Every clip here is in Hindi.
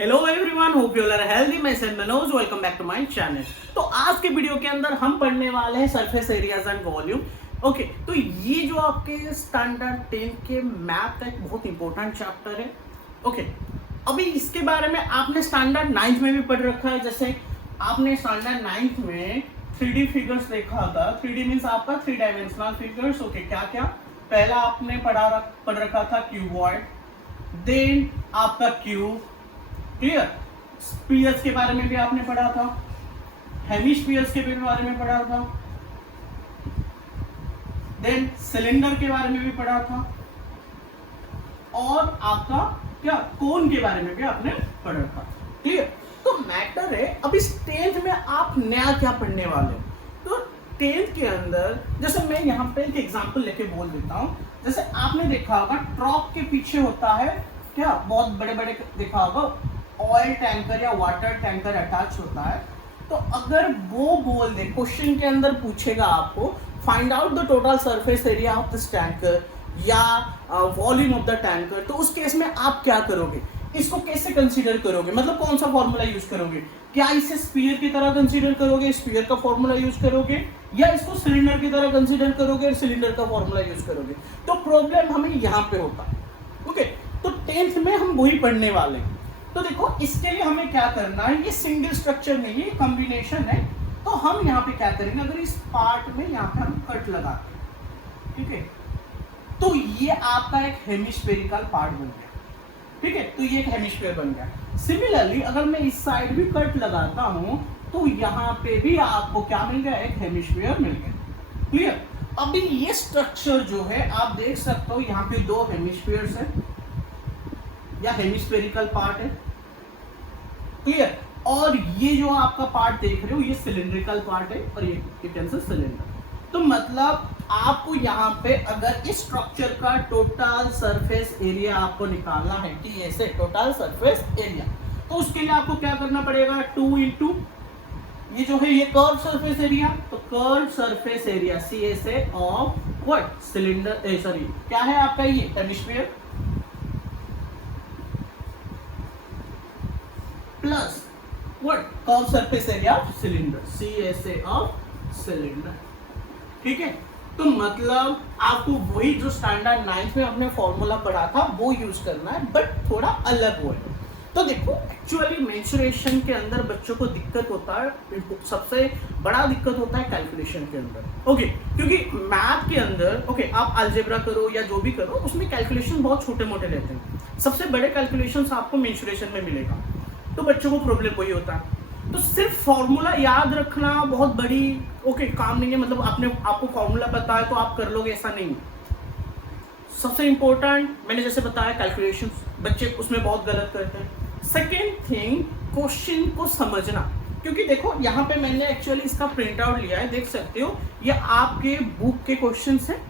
Hello everyone, hope you are healthy. मैं Sen Manoj, welcome back to my channel. तो आज के वीडियो के अंदर हम पढ़ने वाले हैं surface areas and volume. Okay, तो ये जो आपके स्टैंडर्ड 10 के मैथ का एक बहुत इंपॉर्टेंट चैप्टर है। ओके, अभी इसके बारे में आपने स्टैंडर्ड 9th में भी पढ़ रखा है। जैसे आपने स्टैंडर्ड 9th में 3D फिगर्स देखा था। 3D मीन्स आपका 3 डायमेंशनल फिगर्स। ओके, क्या क्या पहला आपने पढ़ रखा था क्यूबॉइड, देन आपका क्यूब, क्लियर। स्पीयर्स के बारे में भी आपने पढ़ा था, हेमिस्फीयर्स के बारे में पढ़ा था, देन सिलेंडर के बारे में भी पढ़ा था, और आपका क्या कोन के बारे में भी आपने पढ़ा था। क्लियर। तो मैटर है अब इस 10th में आप नया क्या पढ़ने वाले हो। तो 10th के अंदर जैसे मैं यहाँ पे एक एग्जांपल लेके बोल देता हूँ। जैसे आपने देखा होगा ट्रक के पीछे होता है क्या, बहुत बड़े बड़े देखा होगा ऑयल टैंकर या वाटर टैंकर अटैच होता है। तो अगर वो बोल दे, क्वेश्चन के अंदर पूछेगा आपको find out the total surface area of this tanker या वॉल्यूम ऑफ द टैंकर, तो उस केस में आप क्या करोगे, इसको कैसे कंसीडर करोगे, मतलब कौन सा फॉर्मूला यूज करोगे। क्या इसे स्फीयर की तरह कंसीडर करोगे, स्फीयर का फॉर्मूला यूज करोगे, या इसको सिलेंडर की तरह कंसीडर करोगे और सिलेंडर का फॉर्मूला यूज करोगे। तो प्रॉब्लम हमें यहाँ पे होता है। ओके, तो 10th में हम वही पढ़ने वाले हैं। तो देखो इसके लिए हमें क्या करना है, ये सिंगल स्ट्रक्चर नहीं है, कॉम्बिनेशन है। तो हम यहाँ पे क्या करेंगे, अगर इस पार्ट में यहाँ पे हम कट लगाते हैं, ठीक है, तो ये आपका एक हेमिस्फेरिकल पार्ट बन गया। ठीक है, तो ये एक हेमिस्फीयर बन गया। सिमिलरली अगर मैं इस साइड भी कट लगाता हूं तो यहाँ पे भी आपको क्या मिल गया, एक हेमिस्फीयर मिल गया। क्लियर। अभी ये स्ट्रक्चर जो है आप देख सकते हो, यहाँ पे दो हेमिस्फीयर्स है या हेमिस्फेरिकल पार्ट है। क्लियर। और ये जो आपका पार्ट देख रहे हो ये सिलिंड्रिकल पार्ट है और ये कैन से सिलेंडर। तो मतलब आपको यहाँ पे अगर इस स्ट्रक्चर का टोटल सरफेस एरिया आपको निकालना है, कि ऐसे टोटल सरफेस एरिया, तो उसके लिए आपको क्या करना पड़ेगा, 2 इंटू ये जो है ये कर्व सरफेस एरिया, तो curve surface area CSA of what, cylinder, sorry क्या है आपका ये hemisphere, plus what curve surface area of cylinder CSA of cylinder. ठीक है, तो मतलब आपको वही जो स्टैंडर्ड 9th में आपने फॉर्मूला पढ़ा था वो यूज करना है, बट थोड़ा अलग वो है। तो देखो एक्चुअली मेंसुरेशन के अंदर बच्चों को दिक्कत होता है, सबसे बड़ा दिक्कत होता है कैलकुलेशन के अंदर। ओके, क्योंकि मैथ के अंदर ओके आप अलजेब्रा करो या जो भी करो उसमें कैलकुलेशन बहुत छोटे मोटे रहते हैं, सबसे बड़े कैलकुलेशन आपको मेंसुरेशन में मिलेगा। तो बच्चों को प्रॉब्लम वही होता है। तो सिर्फ फॉर्मूला याद रखना बहुत बड़ी काम नहीं है, मतलब आपको फॉर्मूला पता है तो आप कर लोगे, ऐसा नहीं। सबसे इंपॉर्टेंट मैंने जैसे बताया कैलकुलेशन, बच्चे उसमें बहुत गलत करते हैं। सेकेंड थिंग, क्वेश्चन को समझना, क्योंकि देखो यहाँ पे मैंने एक्चुअली इसका प्रिंट आउट लिया है, देख सकते हो ये आपके बुक के क्वेश्चन है,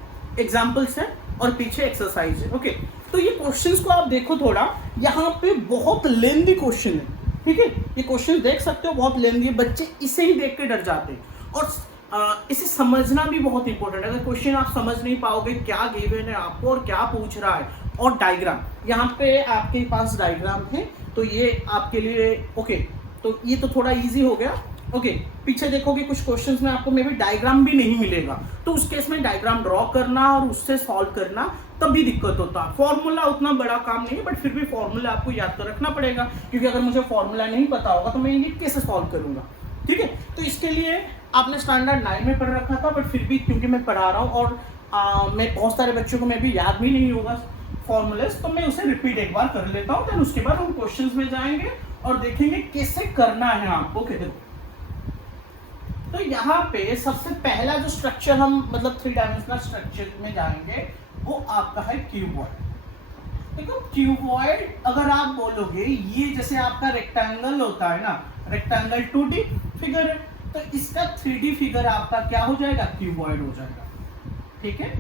एग्जाम्पल्स है और पीछे एक्सरसाइज है। ओके, तो ये क्वेश्चंस को आप देखो थोड़ा, यहाँ पे बहुत लेंथी क्वेश्चन है। ठीक है, ये क्वेश्चन देख सकते हो बहुत लेंथी है, बच्चे इसे ही देख के डर जाते हैं। और इसे समझना भी बहुत इंपॉर्टेंट है। अगर क्वेश्चन आप समझ नहीं पाओगे क्या गिवन है आपको और क्या पूछ रहा है, और डायग्राम यहाँ पे आपके पास डायग्राम है, तो ये आपके लिए ओके, तो ये तो थोड़ा इजी हो गया। ओके, पीछे देखोगे कुछ क्वेश्चंस में आपको मे बी डायग्राम भी नहीं मिलेगा, तो उस केस में डायग्राम ड्रॉ करना और उससे सॉल्व करना तभी दिक्कत होता है। फॉर्मूला उतना बड़ा काम नहीं है, बट फिर भी फॉर्मूला आपको याद तो रखना पड़ेगा, क्योंकि अगर मुझे फॉर्मूला नहीं पता होगा तो मैं ये कैसे सॉल्व करूंगा। ठीक है, तो इसके लिए आपने स्टैंडर्ड 9 में पढ़ रखा था, बट फिर भी क्योंकि मैं पढ़ा रहा हूँ और मैं बहुत सारे बच्चों को मैं भी याद भी नहीं होगा फॉर्मूलेस, तो मैं उसे रिपीट एक बार कर लेता हूँ। देन उसके बाद हम क्वेश्चंस में जाएंगे और देखेंगे कैसे करना है आपको। तो यहाँ पे सबसे पहला जो स्ट्रक्चर हम मतलब 3 डायमेंशनल स्ट्रक्चर में जाएंगे वो आपका है क्यूबॉइड। देखो क्यूबॉइड अगर आप बोलोगे, ये जैसे आपका रेक्टेंगल होता है ना, रेक्टेंगल 2D फिगर है, तो इसका 3D फिगर आपका क्या हो जाएगा, क्यूबॉइड हो जाएगा। ठीक है,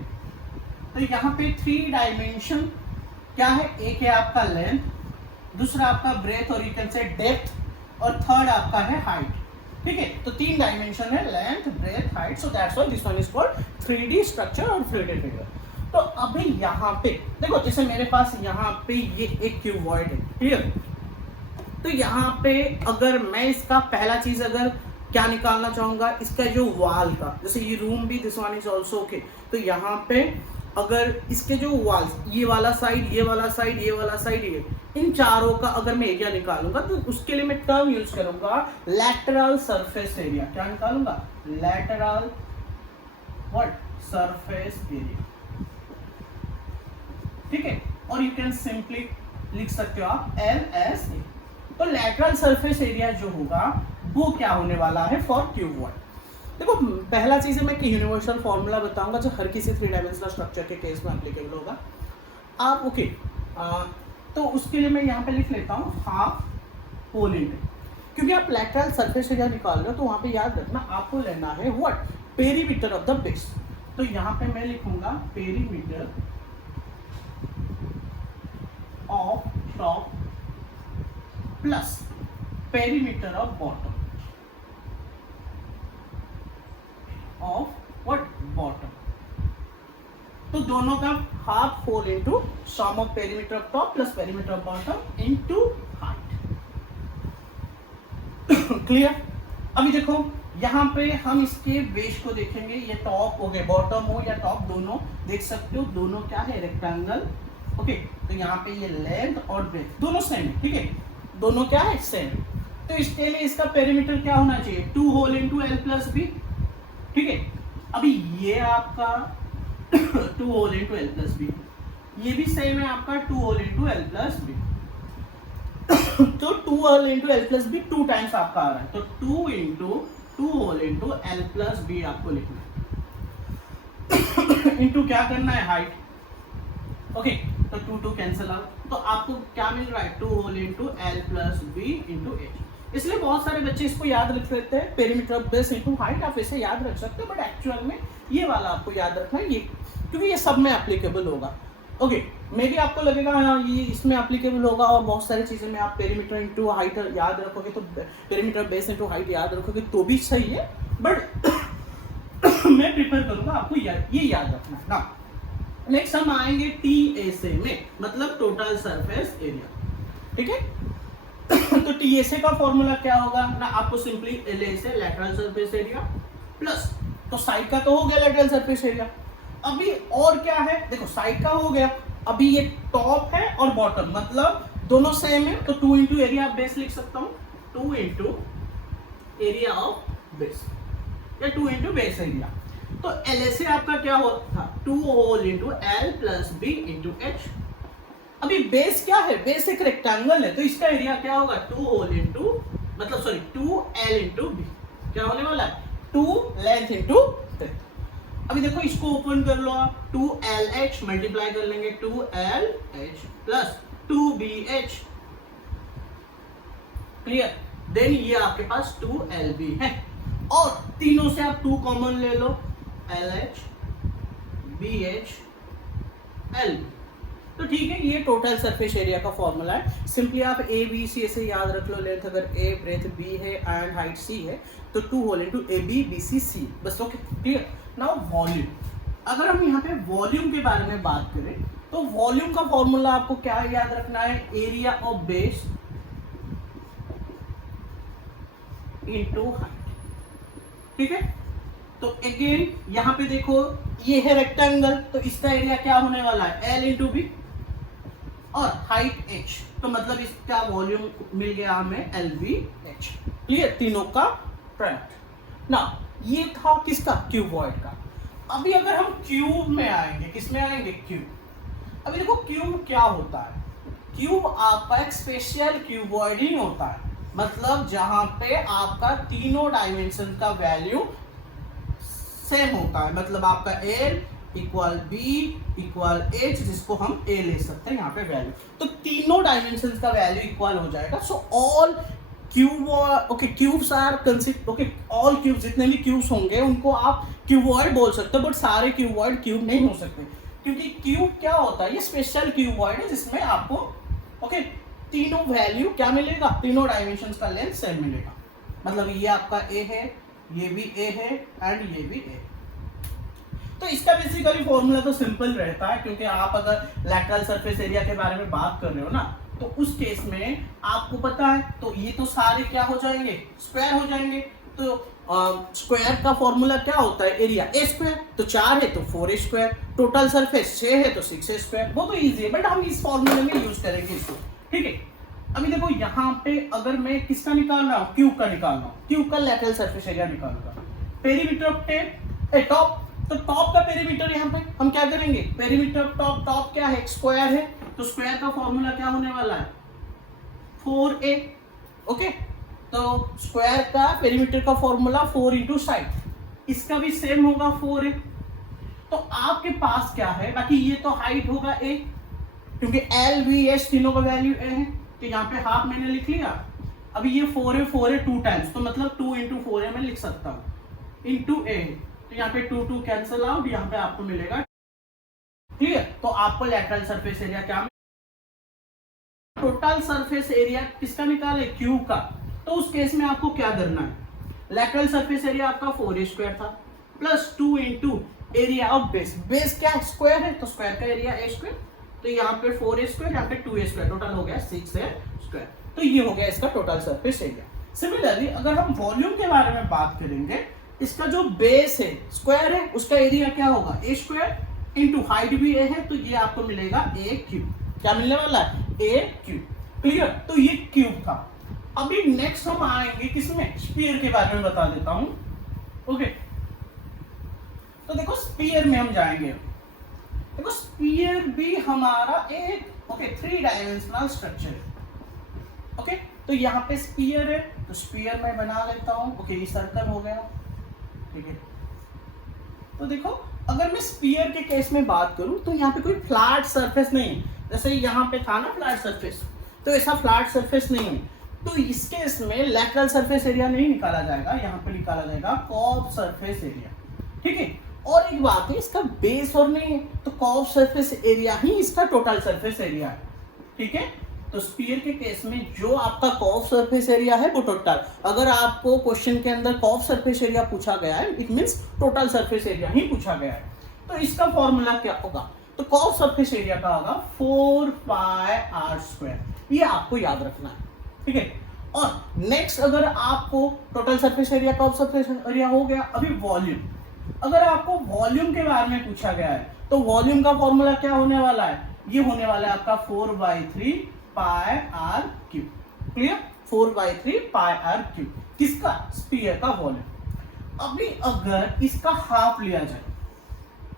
तो यहाँ पे 3 डायमेंशन क्या है, एक है आपका लेंथ, दूसरा आपका ब्रेथ और यू कैन से डेप्थ, और थर्ड आपका है हाइट। ठीक है, तो 3 डायमेंशन है, length, breadth, height, so that's why this one is called 3D structure और 3D फिगर। तो अभी यहाँ पे देखो, जैसे मेरे पास यहाँ पे ये एक क्यूबॉइड है, क्लियर। तो यहाँ पे अगर मैं इसका पहला चीज अगर क्या निकालना चाहूंगा, इसका जो वॉल का, जैसे ये रूम भी this one is also okay, तो यहाँ पे अगर इसके जो वॉल्स, ये वाला साइड, ये वाला साइड, ये वाला साइड, ये इन चारों का अगर मैं एरिया निकालूंगा तो उसके लिए मैं टर्म यूज करूंगा लैटरल सरफेस एरिया। क्या निकालूंगा? Lateral what? Surface area. ठीक है, और यू कैन सिंपली लिख सकते हो आप LSA। तो लैटरल सरफेस एरिया जो होगा वो क्या होने वाला है फॉर क्यूबॉइड। देखो पहला चीज है मैं कि यूनिवर्सल फॉर्मूला बताऊंगा जो हर किसी 3 डायमेंशनल स्ट्रक्चर के केस में एप्लीकेबल होगा। आप ओके तो उसके लिए मैं यहाँ पे लिख लेता हूँ हाफ होल इनटू, क्योंकि आप लैटरल सरफेस एरिया निकाल रहे हो तो वहाँ पे याद रखना आपको लेना है what? Perimeter of the base. तो यहाँ पे मैं लिखूंगा perimeter of top plus perimeter of bottom of what? Bottom. तो दोनों का half whole into sum of perimeter of top plus perimeter of bottom into height. Clear? अभी देखो यहाँ पे हम इसके बेस को देखेंगे, ये टॉप हो गए, बॉटम हो या टॉप दोनों देख सकते हो, दोनों क्या है? रेक्टेंगल। ओके, तो यहाँ पे ये लेंथ और ब्रेथ दोनों सेम है। ठीक है, दोनों क्या है? सेम। तो इसके लिए इसका पेरीमीटर क्या होना चाहिए? 2 whole into L plus B. ठीक है, अभी ये आपका 2 whole into L plus B, ये भी सेम है आपका 2 whole into L plus B. तो 2 whole into L plus B 2 times आपका आ रहा है, तो 2 whole into L plus B आपको लिखना है। इनटू क्या करना है? हाइट। ओके, तो 2 कैंसिल आउट, तो आपको क्या मिल रहा है? 2 whole into L plus B into H। इसलिए बहुत सारे बच्चे इसको याद रख लेते हैं perimeter of base into height, आप इसे याद रख सकते हो, बट एक्चुअल में ये वाला आपको याद रखना है, ये क्योंकि ये सब में एप्लीकेबल होगा। ओके, मे भी आपको लगेगा हाँ ये इसमें एप्लीकेबल होगा और बहुत सारी चीजें में आप पेरीमीटर इनटू हाइट याद रखोगे, तो पेरीमीटर बेस इनटू हाइट याद रखोगे तो भी सही है, बट मैं प्रिफर करूंगा आपको ये याद रखना है ना। नेक्स्ट हम आएंगे TSA में, मतलब टोटल सरफेस एरिया। ठीक है, तो TSA का फॉर्मूला क्या होगा ना? आपको simply LSA lateral surface area plus, तो साइड का तो हो गया लैटरल सरफेस एरिया, अभी और क्या है? देखो साइड का हो गया, अभी ये टॉप है और बॉटम, मतलब दोनों सेम है, तो 2 इंटू एरिया ऑफ बेस लिख सकता हूँ, 2 इंटू एरिया ऑफ बेस या 2 इंटू बेस एरिया। तो LSA आपका क्या होता था? 2 whole into L plus B into H। अभी बेस क्या है? बेस एक रेक्टेंगल है, तो इसका एरिया क्या होगा? 2 होल इंटू मतलब सॉरी 2L इंटू बी। क्या होने वाला है? 2 लेंथ इंटू ब्रेथ। अभी देखो इसको ओपन कर लो आप, 2LH मल्टीप्लाई कर लेंगे 2LH plus 2BH। Clear? Then ये आपके पास 2LB है, और तीनों से आप 2 कॉमन ले लो, LH BH LB। तो ठीक है, ये टोटल सरफेस एरिया का फॉर्मूला है। सिंपली आप ABC ऐसे याद रख लो, लेंथ अगर A, ब्रेथ B है एंड हाइट C है, तो 2 whole into AB BC C, बस। Okay, clear? नाउ वॉल्यूम, अगर हम यहाँ पे वॉल्यूम के बारे में बात करें तो वॉल्यूम का फॉर्मूला आपको क्या याद रखना है? Area of base into height. ठीक है, तो अगेन यहाँ पे देखो ये है रेक्टेंगल, तो इसका एरिया क्या होने वाला है? L इंटू बी, और हाइट H, तो मतलब इसका वॉल्यूम मिल गया हमें LVH। क्लियर? तीनों का प्रोडक्ट। ना ये था किसका? क्यूबॉइड का। अभी अगर हम क्यूब में आएंगे, किस में आएंगे? क्यूब। अभी देखो क्यूब क्या होता है? क्यूब आपका एक स्पेशल क्यूबॉइड ही होता है, मतलब जहां पे आपका तीनों डायमेंशन का वैल्यू सेम होता है, मतलब आपका L equal B equal H, जिसको हम A ले सकते हैं यहाँ पे वैल्यू, तो तीनों डायमेंशंस का वैल्यू इक्वल हो जाएगा। So all cube, okay, cubes are consider, okay, all cube, जितने भी क्यूब्स होंगे उनको आप क्यूबॉइड बोल सकते हो, बट सारे क्यूबॉइड क्यूब नहीं हो सकते, क्योंकि क्यूब क्या होता है? ये स्पेशल क्यूबॉइड है जिसमें आपको ओके तीनों वैल्यू क्या मिलेगा? तीनों डायमेंशंस का लेंथ सेम मिलेगा, मतलब ये आपका A है, ये भी A है एंड ये भी A। तो इसका बेसिकली फॉर्मूला तो सिंपल रहता है, क्योंकि आप अगर लैटरल सरफेस एरिया के बारे में बात कर रहे हो ना, तो उस केस में आपको पता है, तो ये तो सारे क्या हो जाएंगे, स्क्वायर हो जाएंगे। तो स्क्वायर का फॉर्मूला क्या होता है, एरिया ए स्क्वायर, तो 4 है तो 4 स्क्वायर, टोटल सरफेस 6 है तो 6 स्क्वायर। वो तो इजी है, बट हम इस फॉर्मूले में यूज करेंगे इसको, ठीक है। अभी देखो यहाँ पे अगर मैं किसका निकाल रहा हूँ, क्यूब का निकाल रहा हूँ, क्यूब का लैटरल सरफेस एरिया निकालूंगा। पेरीमीटर ऑफ टॉप, तो टॉप का पेरीमीटर यहाँ पे हम क्या करेंगे, पेरीमीटर ऑफ टॉप, टॉप क्या है, स्क्वायर है, तो स्क्वायर का फॉर्मूला क्या होने वाला है, 4a। ओके, तो स्क्वायर का पेरीमीटर का फॉर्मूला 4 इंटू साइड, इसका भी सेम होगा 4a। तो आपके पास क्या है, बाकी ये तो हाइट होगा a, क्योंकि l v h तीनों का वैल्यू a है, तो यहाँ पे हाफ मैंने लिख लिया। अभी ये 4 है 2 टाइम्स, तो मतलब 2 इंटू 4a मैं लिख सकता हूँ, इंटू a, तो यहाँ पे 2 कैंसिल आउट, यहाँ पे आपको मिलेगा, क्लियर। तो आपको लैटरल सरफेस एरिया क्या, टोटल सरफेस एरिया किसका निकाले, क्यूब का। तो उस केस में आपको क्या करना है, लैटरल सरफेस एरिया आपका 4 स्क्वायर था plus 2 into area of base, base क्या है, स्क्वायर है, तो स्क्वायर का एरिया ए स्क्वायर, तो यहाँ पे 4 स्क्वायर, यहाँ पे 2 स्क्वायर, टोटल हो गया 6 स्क्वायर। तो ये हो गया इसका टोटल सरफेस एरिया। सिमिलरली अगर हम वॉल्यूम के बारे में बात करेंगे, इसका जो बेस है स्क्वायर है, उसका एरिया क्या होगा, ए स्क्वायर इंटू हाइट भी ए है, तो ये आपको मिलेगा ए क्यूब। क्या मिलने वाला है, ए क्यूब, क्लियर। तो ये क्यूब था। अभी नेक्स्ट हम आएंगे किसमें, स्फीयर के बारे में बता देता हूं। ओके, तो देखो स्फीयर में हम जाएंगे। देखो स्फीयर भी हमारा एक 3 डायमेंशनल स्ट्रक्चर है। ओके, तो यहाँ पे स्फीयर है, तो स्फीयर मैं बना लेता हूँ। ओके, ये सर्कल हो गया, ठीक है। तो देखो अगर मैं स्फीयर के केस में बात करूं, तो यहाँ पे कोई फ्लैट सरफेस नहीं है, जैसे यहाँ पे था ना फ्लैट सरफेस, तो ऐसा फ्लैट सरफेस नहीं है। तो इस केस में लैटरल सरफेस एरिया नहीं निकाला जाएगा, यहाँ पे निकाला जाएगा कर्व सरफेस एरिया, ठीक है। और एक बात है, इसका बेस और नहीं है, तो कर्व सरफेस एरिया ही इसका टोटल सरफेस एरिया है, ठीक है। तो स्फीयर के केस में जो आपका कर्व सरफेस एरिया है वो टोटल, अगर आपको क्वेश्चन के अंदर कर्व सरफेस एरिया पूछा गया है, it means total surface area ही पूछा गया है। तो इसका फॉर्मूला क्या होगा, तो कर्व सरफेस एरिया का होगा 4 पाई r स्क्वायर, ये आपको याद रखना है, ठीक है। और नेक्स्ट अगर आपको total surface area, curve surface area हो गया। अभी वॉल्यूम, अगर आपको वॉल्यूम के बारे में पूछा गया है, तो वॉल्यूम का फॉर्मूला क्या होने वाला है, ये होने वाला है आपका 4/3 पाई r क्यूब, क्लियर। 4/3 पाई r क्यूब, किसका, स्फीयर का वॉल्यूम। अभी अगर इसका हाफ लिया जाए,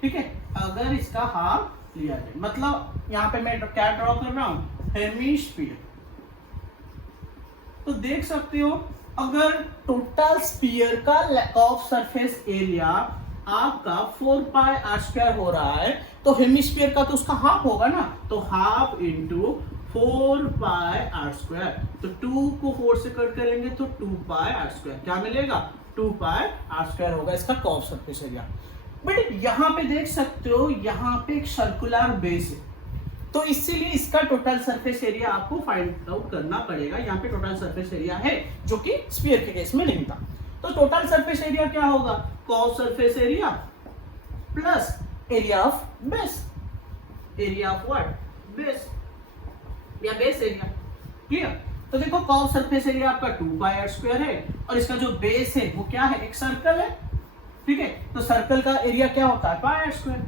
ठीक है, अगर इसका हाफ लिया जाए, मतलब यहाँ पे मैं क्या ड्रॉ कर रहा हूं, हेमिस्फीयर। तो देख सकते हो, अगर टोटल स्फीयर का कर्व सरफेस एरिया आपका 4 पाई r स्क्वायर हो रहा है, तो हेमिस्फीयर का तो उसका हाफ होगा ना, तो हाफ इंटू 4 पाई r स्क्वायर, तो 2 को 4 से कट करेंगे तो 2 पाई r स्क्वायर, क्या मिलेगा, 2 पाई r स्क्वायर होगा इसका कर्व सरफेस एरिया। बट यहाँ पे देख सकते हो, यहाँ पे एक सर्कुलर बेस है, तो इसीलिए इसका टोटल सरफेस एरिया आपको फाइंड आउट करना पड़ेगा। यहाँ पे टोटल सरफेस एरिया है, जो कि स्फीयर के केस में नहीं था। तो टोटल सरफेस एरिया क्या होगा, curve surface area plus area of base, area of what, base या बेस एरिया, क्लियर। तो देखो कर्व सरफेस एरिया आपका 2 पाई r स्क्वायर है, और इसका जो बेस है वो क्या है, एक सर्कल है, ठीक है। तो सर्कल का एरिया क्या होता है, पाई r स्क्वायर,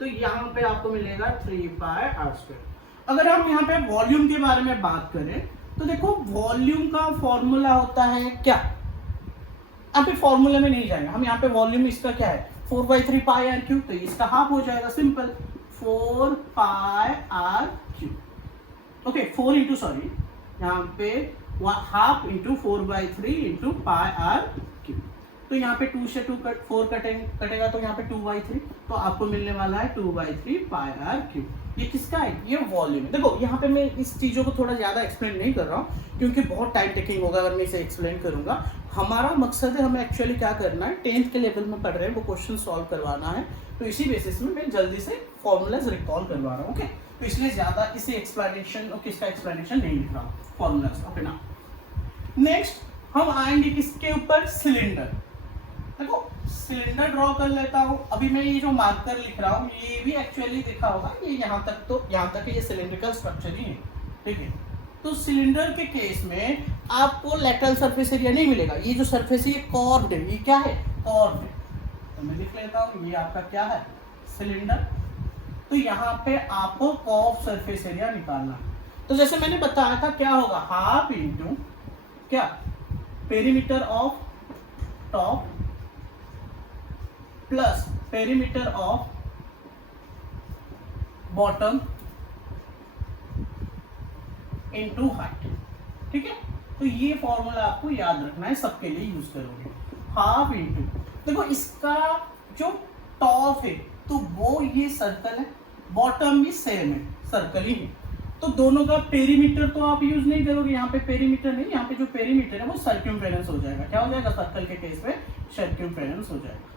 तो यहाँ पे आपको मिलेगा 3 पाई r स्क्वायर। अगर हम यहाँ पे वॉल्यूम के बारे में बात करें, तो देखो वॉल्यूम का फॉर्मूला होता है क्या, यहाँ पे फॉर्मूले में नहीं जाएंगे हम, यहाँ पे वॉल्यूम इसका क्या है, 4/3 पाई r क्यूब, तो इसका हाफ हो जाएगा, सिंपल 4 पाई r cube. Okay, 4 into, sorry यहाँ पे half into 4/3 into pi r cube, तो यहाँ पे 2 से 2 4 कटेगा, तो यहाँ पे 2/3, तो आपको मिलने वाला है 2/3 पाई r क्यूब। ये किसका है, ये वॉल्यूम है। देखो यहाँ पे मैं इस चीजों को थोड़ा ज्यादा एक्सप्लेन नहीं कर रहा हूँ, क्योंकि बहुत टाइम टेकिंग होगा अगर मैं इसे एक्सप्लेन करूंगा। हमारा मकसद है, हमें एक्चुअली क्या करना है, 10th के लेवल में पढ़ रहे हैं, वो क्वेश्चन सॉल्व करवाना है, तो इसी बेसिस में मैं जल्दी से फॉर्मूलाज रिकॉल करवा रहा हूँ। ओके, तो इसलिए ज्यादा इसे एक्सप्लेनेशन और किसका एक्सप्लेनेशन नहीं लिख रहा हूँ, फॉर्मूलाज। ओके ना, नेक्स्ट हम आएंगे किसके ऊपर, सिलेंडर। देखो सिलेंडर ड्रॉ कर लेता हूँ। अभी मैं ये जो मार्कर लिख रहा हूँ ये भी एक्चुअली देखा होगा, ये यहाँ तक तो यहाँ तक ये सिलेंड्रिकल स्ट्रक्चर ही है, ठीक है। तो सिलेंडर के केस में आपको लैटरल सरफेस एरिया नहीं मिलेगा, ये जो सरफेस है ये कॉर्व्ड है, ये क्या है, कॉर्व्ड है। तो मैं लिख लेता हूँ ये आपका क्या है, सिलेंडर। तो यहाँ पे आपको कर्व सरफेस एरिया निकालना। तो जैसे मैंने बताया था क्या होगा, हाफ इंटू क्या, perimeter of top plus perimeter of bottom into height, ठीक है। तो ये फॉर्मूला आपको याद रखना है, सबके लिए यूज करोगे। हाफ इंटू, देखो इसका जो टॉप है तो वो ये सर्कल है, बॉटम भी सेम है, सर्कल ही है। तो दोनों का पेरीमीटर तो आप यूज नहीं करोगे, यहाँ पे पेरीमीटर नहीं, यहाँ पे जो पेरीमीटर है वो सर्क्यूम्फेरेंस हो जाएगा। क्या हो जाएगा, सर्कल के केस में सर्क्यूम्फेरेंस हो जाएगा,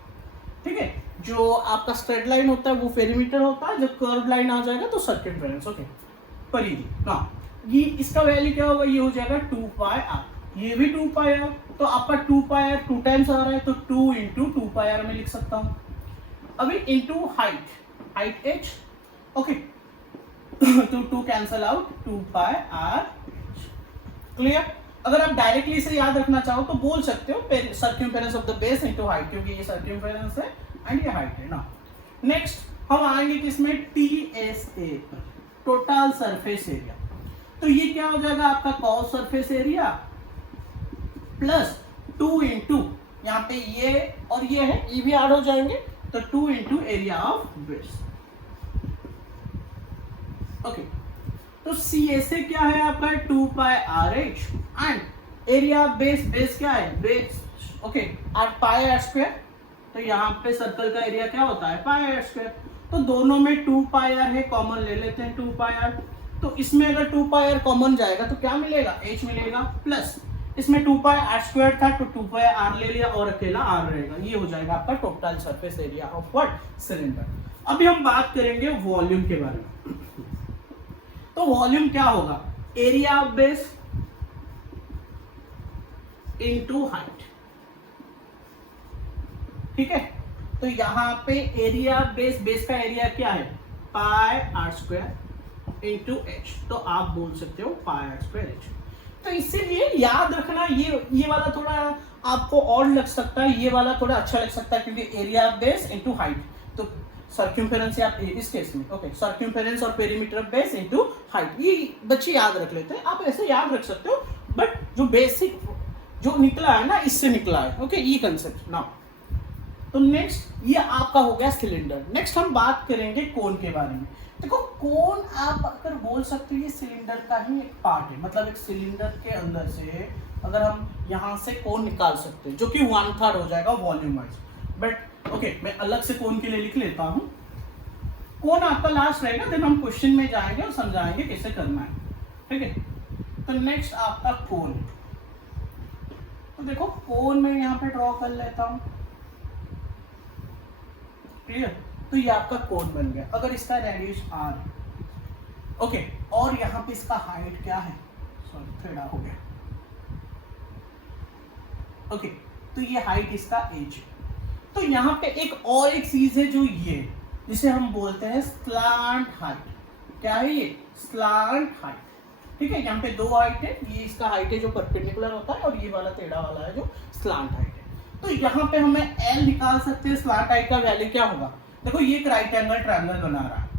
ठीक है। जो आपका स्ट्रेट लाइन होता है वो पेरीमीटर होता है, जब कर्व लाइन आ जाएगा तो सर्क्यूम्फेरेंस, ओके। परिधि ना, ये इसका वैल्यू क्या होगा, ये हो जाएगा 2 पाई आर, ये भी 2 पाई आर। तो आपका 2 पाई आर 2 टाइम्स आ रहा है, तो 2 इंटू 2 पाई आर में लिख सकता हूँ। अभी into height, height H, okay. तो 2 cancel out, 2 pi R, clear. अगर आप डायरेक्टली से याद रखना चाहो तो बोल सकते हो circumference of the base into height, क्योंकि ये सर्क्यूम्फेरेंस है एंड ये हाइट है ना। नेक्स्ट हम आएंगे किसमें, TSA पर, टोटल सरफेस एरिया। तो ये क्या हो जाएगा आपका curve surface area plus 2 into यहाँ पे ये और ये है, ये भी ऐड हो जाएंगे, तो 2 into area of base, okay. तो CSA क्या है आपका, 2 pi RH and area base, base क्या है, base, okay, pi R square. तो यहाँ पे सर्कल का एरिया क्या होता है, पाई आर स्क्वायर। तो दोनों में 2 पाई आर है, कॉमन ले लेते हैं 2 पाई आर। तो इसमें अगर 2 पाई आर कॉमन जाएगा तो क्या मिलेगा, H मिलेगा, प्लस इसमें 2 पाई आर स्क्वायर था तो 2 पाई आर ले लिया और अकेला आर रहेगा। ये हो जाएगा आपका total surface area of what, cylinder. अभी हम बात करेंगे वॉल्यूम के बारे में। तो वॉल्यूम क्या होगा, area of base into height, ठीक है। तो यहां पे एरिया बेस, बेस का एरिया क्या है, पाई आर स्क्वायर इंटू एच, तो आप बोल सकते हो पाई आर स्क्वायर एच। तो इसीलिए याद रखना, ये वाला थोड़ा आपको और लग सकता है, ये वाला थोड़ा अच्छा लग सकता है, क्योंकि एरिया बेस इनटू हाइट, तो सर्क्यूम्फेरेंस आप इस केस में, ओके, सर्क्यूम्फेरेंस और perimeter of base into height, ये बच्चे याद रख लेते हैं। आप ऐसे याद रख सकते हो, बट जो बेसिक जो निकला है ना, इससे निकला है, ओके, ये कंसेप्ट ना। तो नेक्स्ट ये आपका हो गया सिलेंडर। नेक्स्ट हम बात करेंगे कोन के बारे में। देखो कोन आप अगर बोल सकते हो ये सिलेंडर का ही एक पार्ट है, मतलब एक सिलेंडर के अंदर से अगर हम यहाँ से कोन निकाल सकते हैं, जो कि 1/3 हो जाएगा वॉल्यूम वाइज। बट ओके, मैं अलग से कोन के लिए लिख लेता हूँ। कोन आपका लास्ट रहेगा, देन हम क्वेश्चन में जाएंगे और समझाएंगे कैसे करना है, ठीक है। तो नेक्स्ट आपका कोन। तो देखो कोन में यहाँ पे ड्रॉ कर लेता हूँ, क्लियर। तो ये आपका कोन बन गया। अगर इसका रेडियस r है, ओके, और यहाँ पे इसका हाइट क्या है, सॉरी थोड़ा हो गया, ओके, तो ये हाइट इसका h है। तो यहाँ पे एक और एक चीज है जो ये, जिसे हम बोलते हैं स्लांट हाइट। क्या है ये, स्लांट हाइट, ठीक है। यहाँ पे दो हाइट है, ये इसका हाइट है जो परपेंडिकुलर होता है, और ये वाला टेढ़ा वाला है जो स्लांट हाइट है। तो यहाँ पे हमें L निकाल सकते हैं, स्लांट हाइट का वैल्यू क्या होगा। देखो ये एक राइट एंगल ट्रायंगल बना रहा है,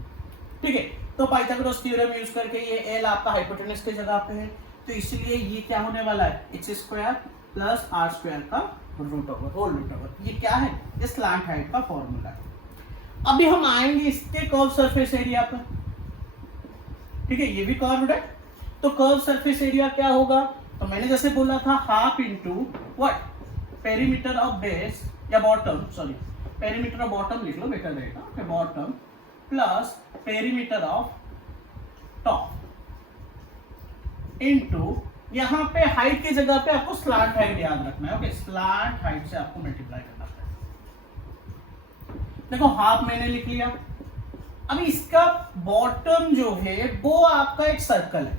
ठीक है। तो पाइथागोरस थ्योरम यूज करके ये L आपका हाइपोटेनस की जगह पे है, तो इसलिए ये क्या होने वाला है, h² प्लस r² का root over, whole root over. ये क्या है, ये स्लांट हाइट का फॉर्मूला है। अभी हम आएंगे इसके कर्व सरफेस एरिया पर, ठीक है, ये भी कर्व्ड है। तो कर्व सरफेस एरिया क्या होगा, तो मैंने जैसे बोला था half into what, perimeter of base या bottom, sorry perimeter of bottom लिख लो, बेटर रहेगा, okay, bottom plus perimeter of top into यहाँ पे हाइट की जगह पे आपको स्लांट हाइट याद रखना है, ओके, स्लांट हाइट से आपको मल्टीप्लाई करना है। देखो हाफ मैंने लिख लिया। अभी इसका बॉटम जो है वो आपका एक सर्कल है,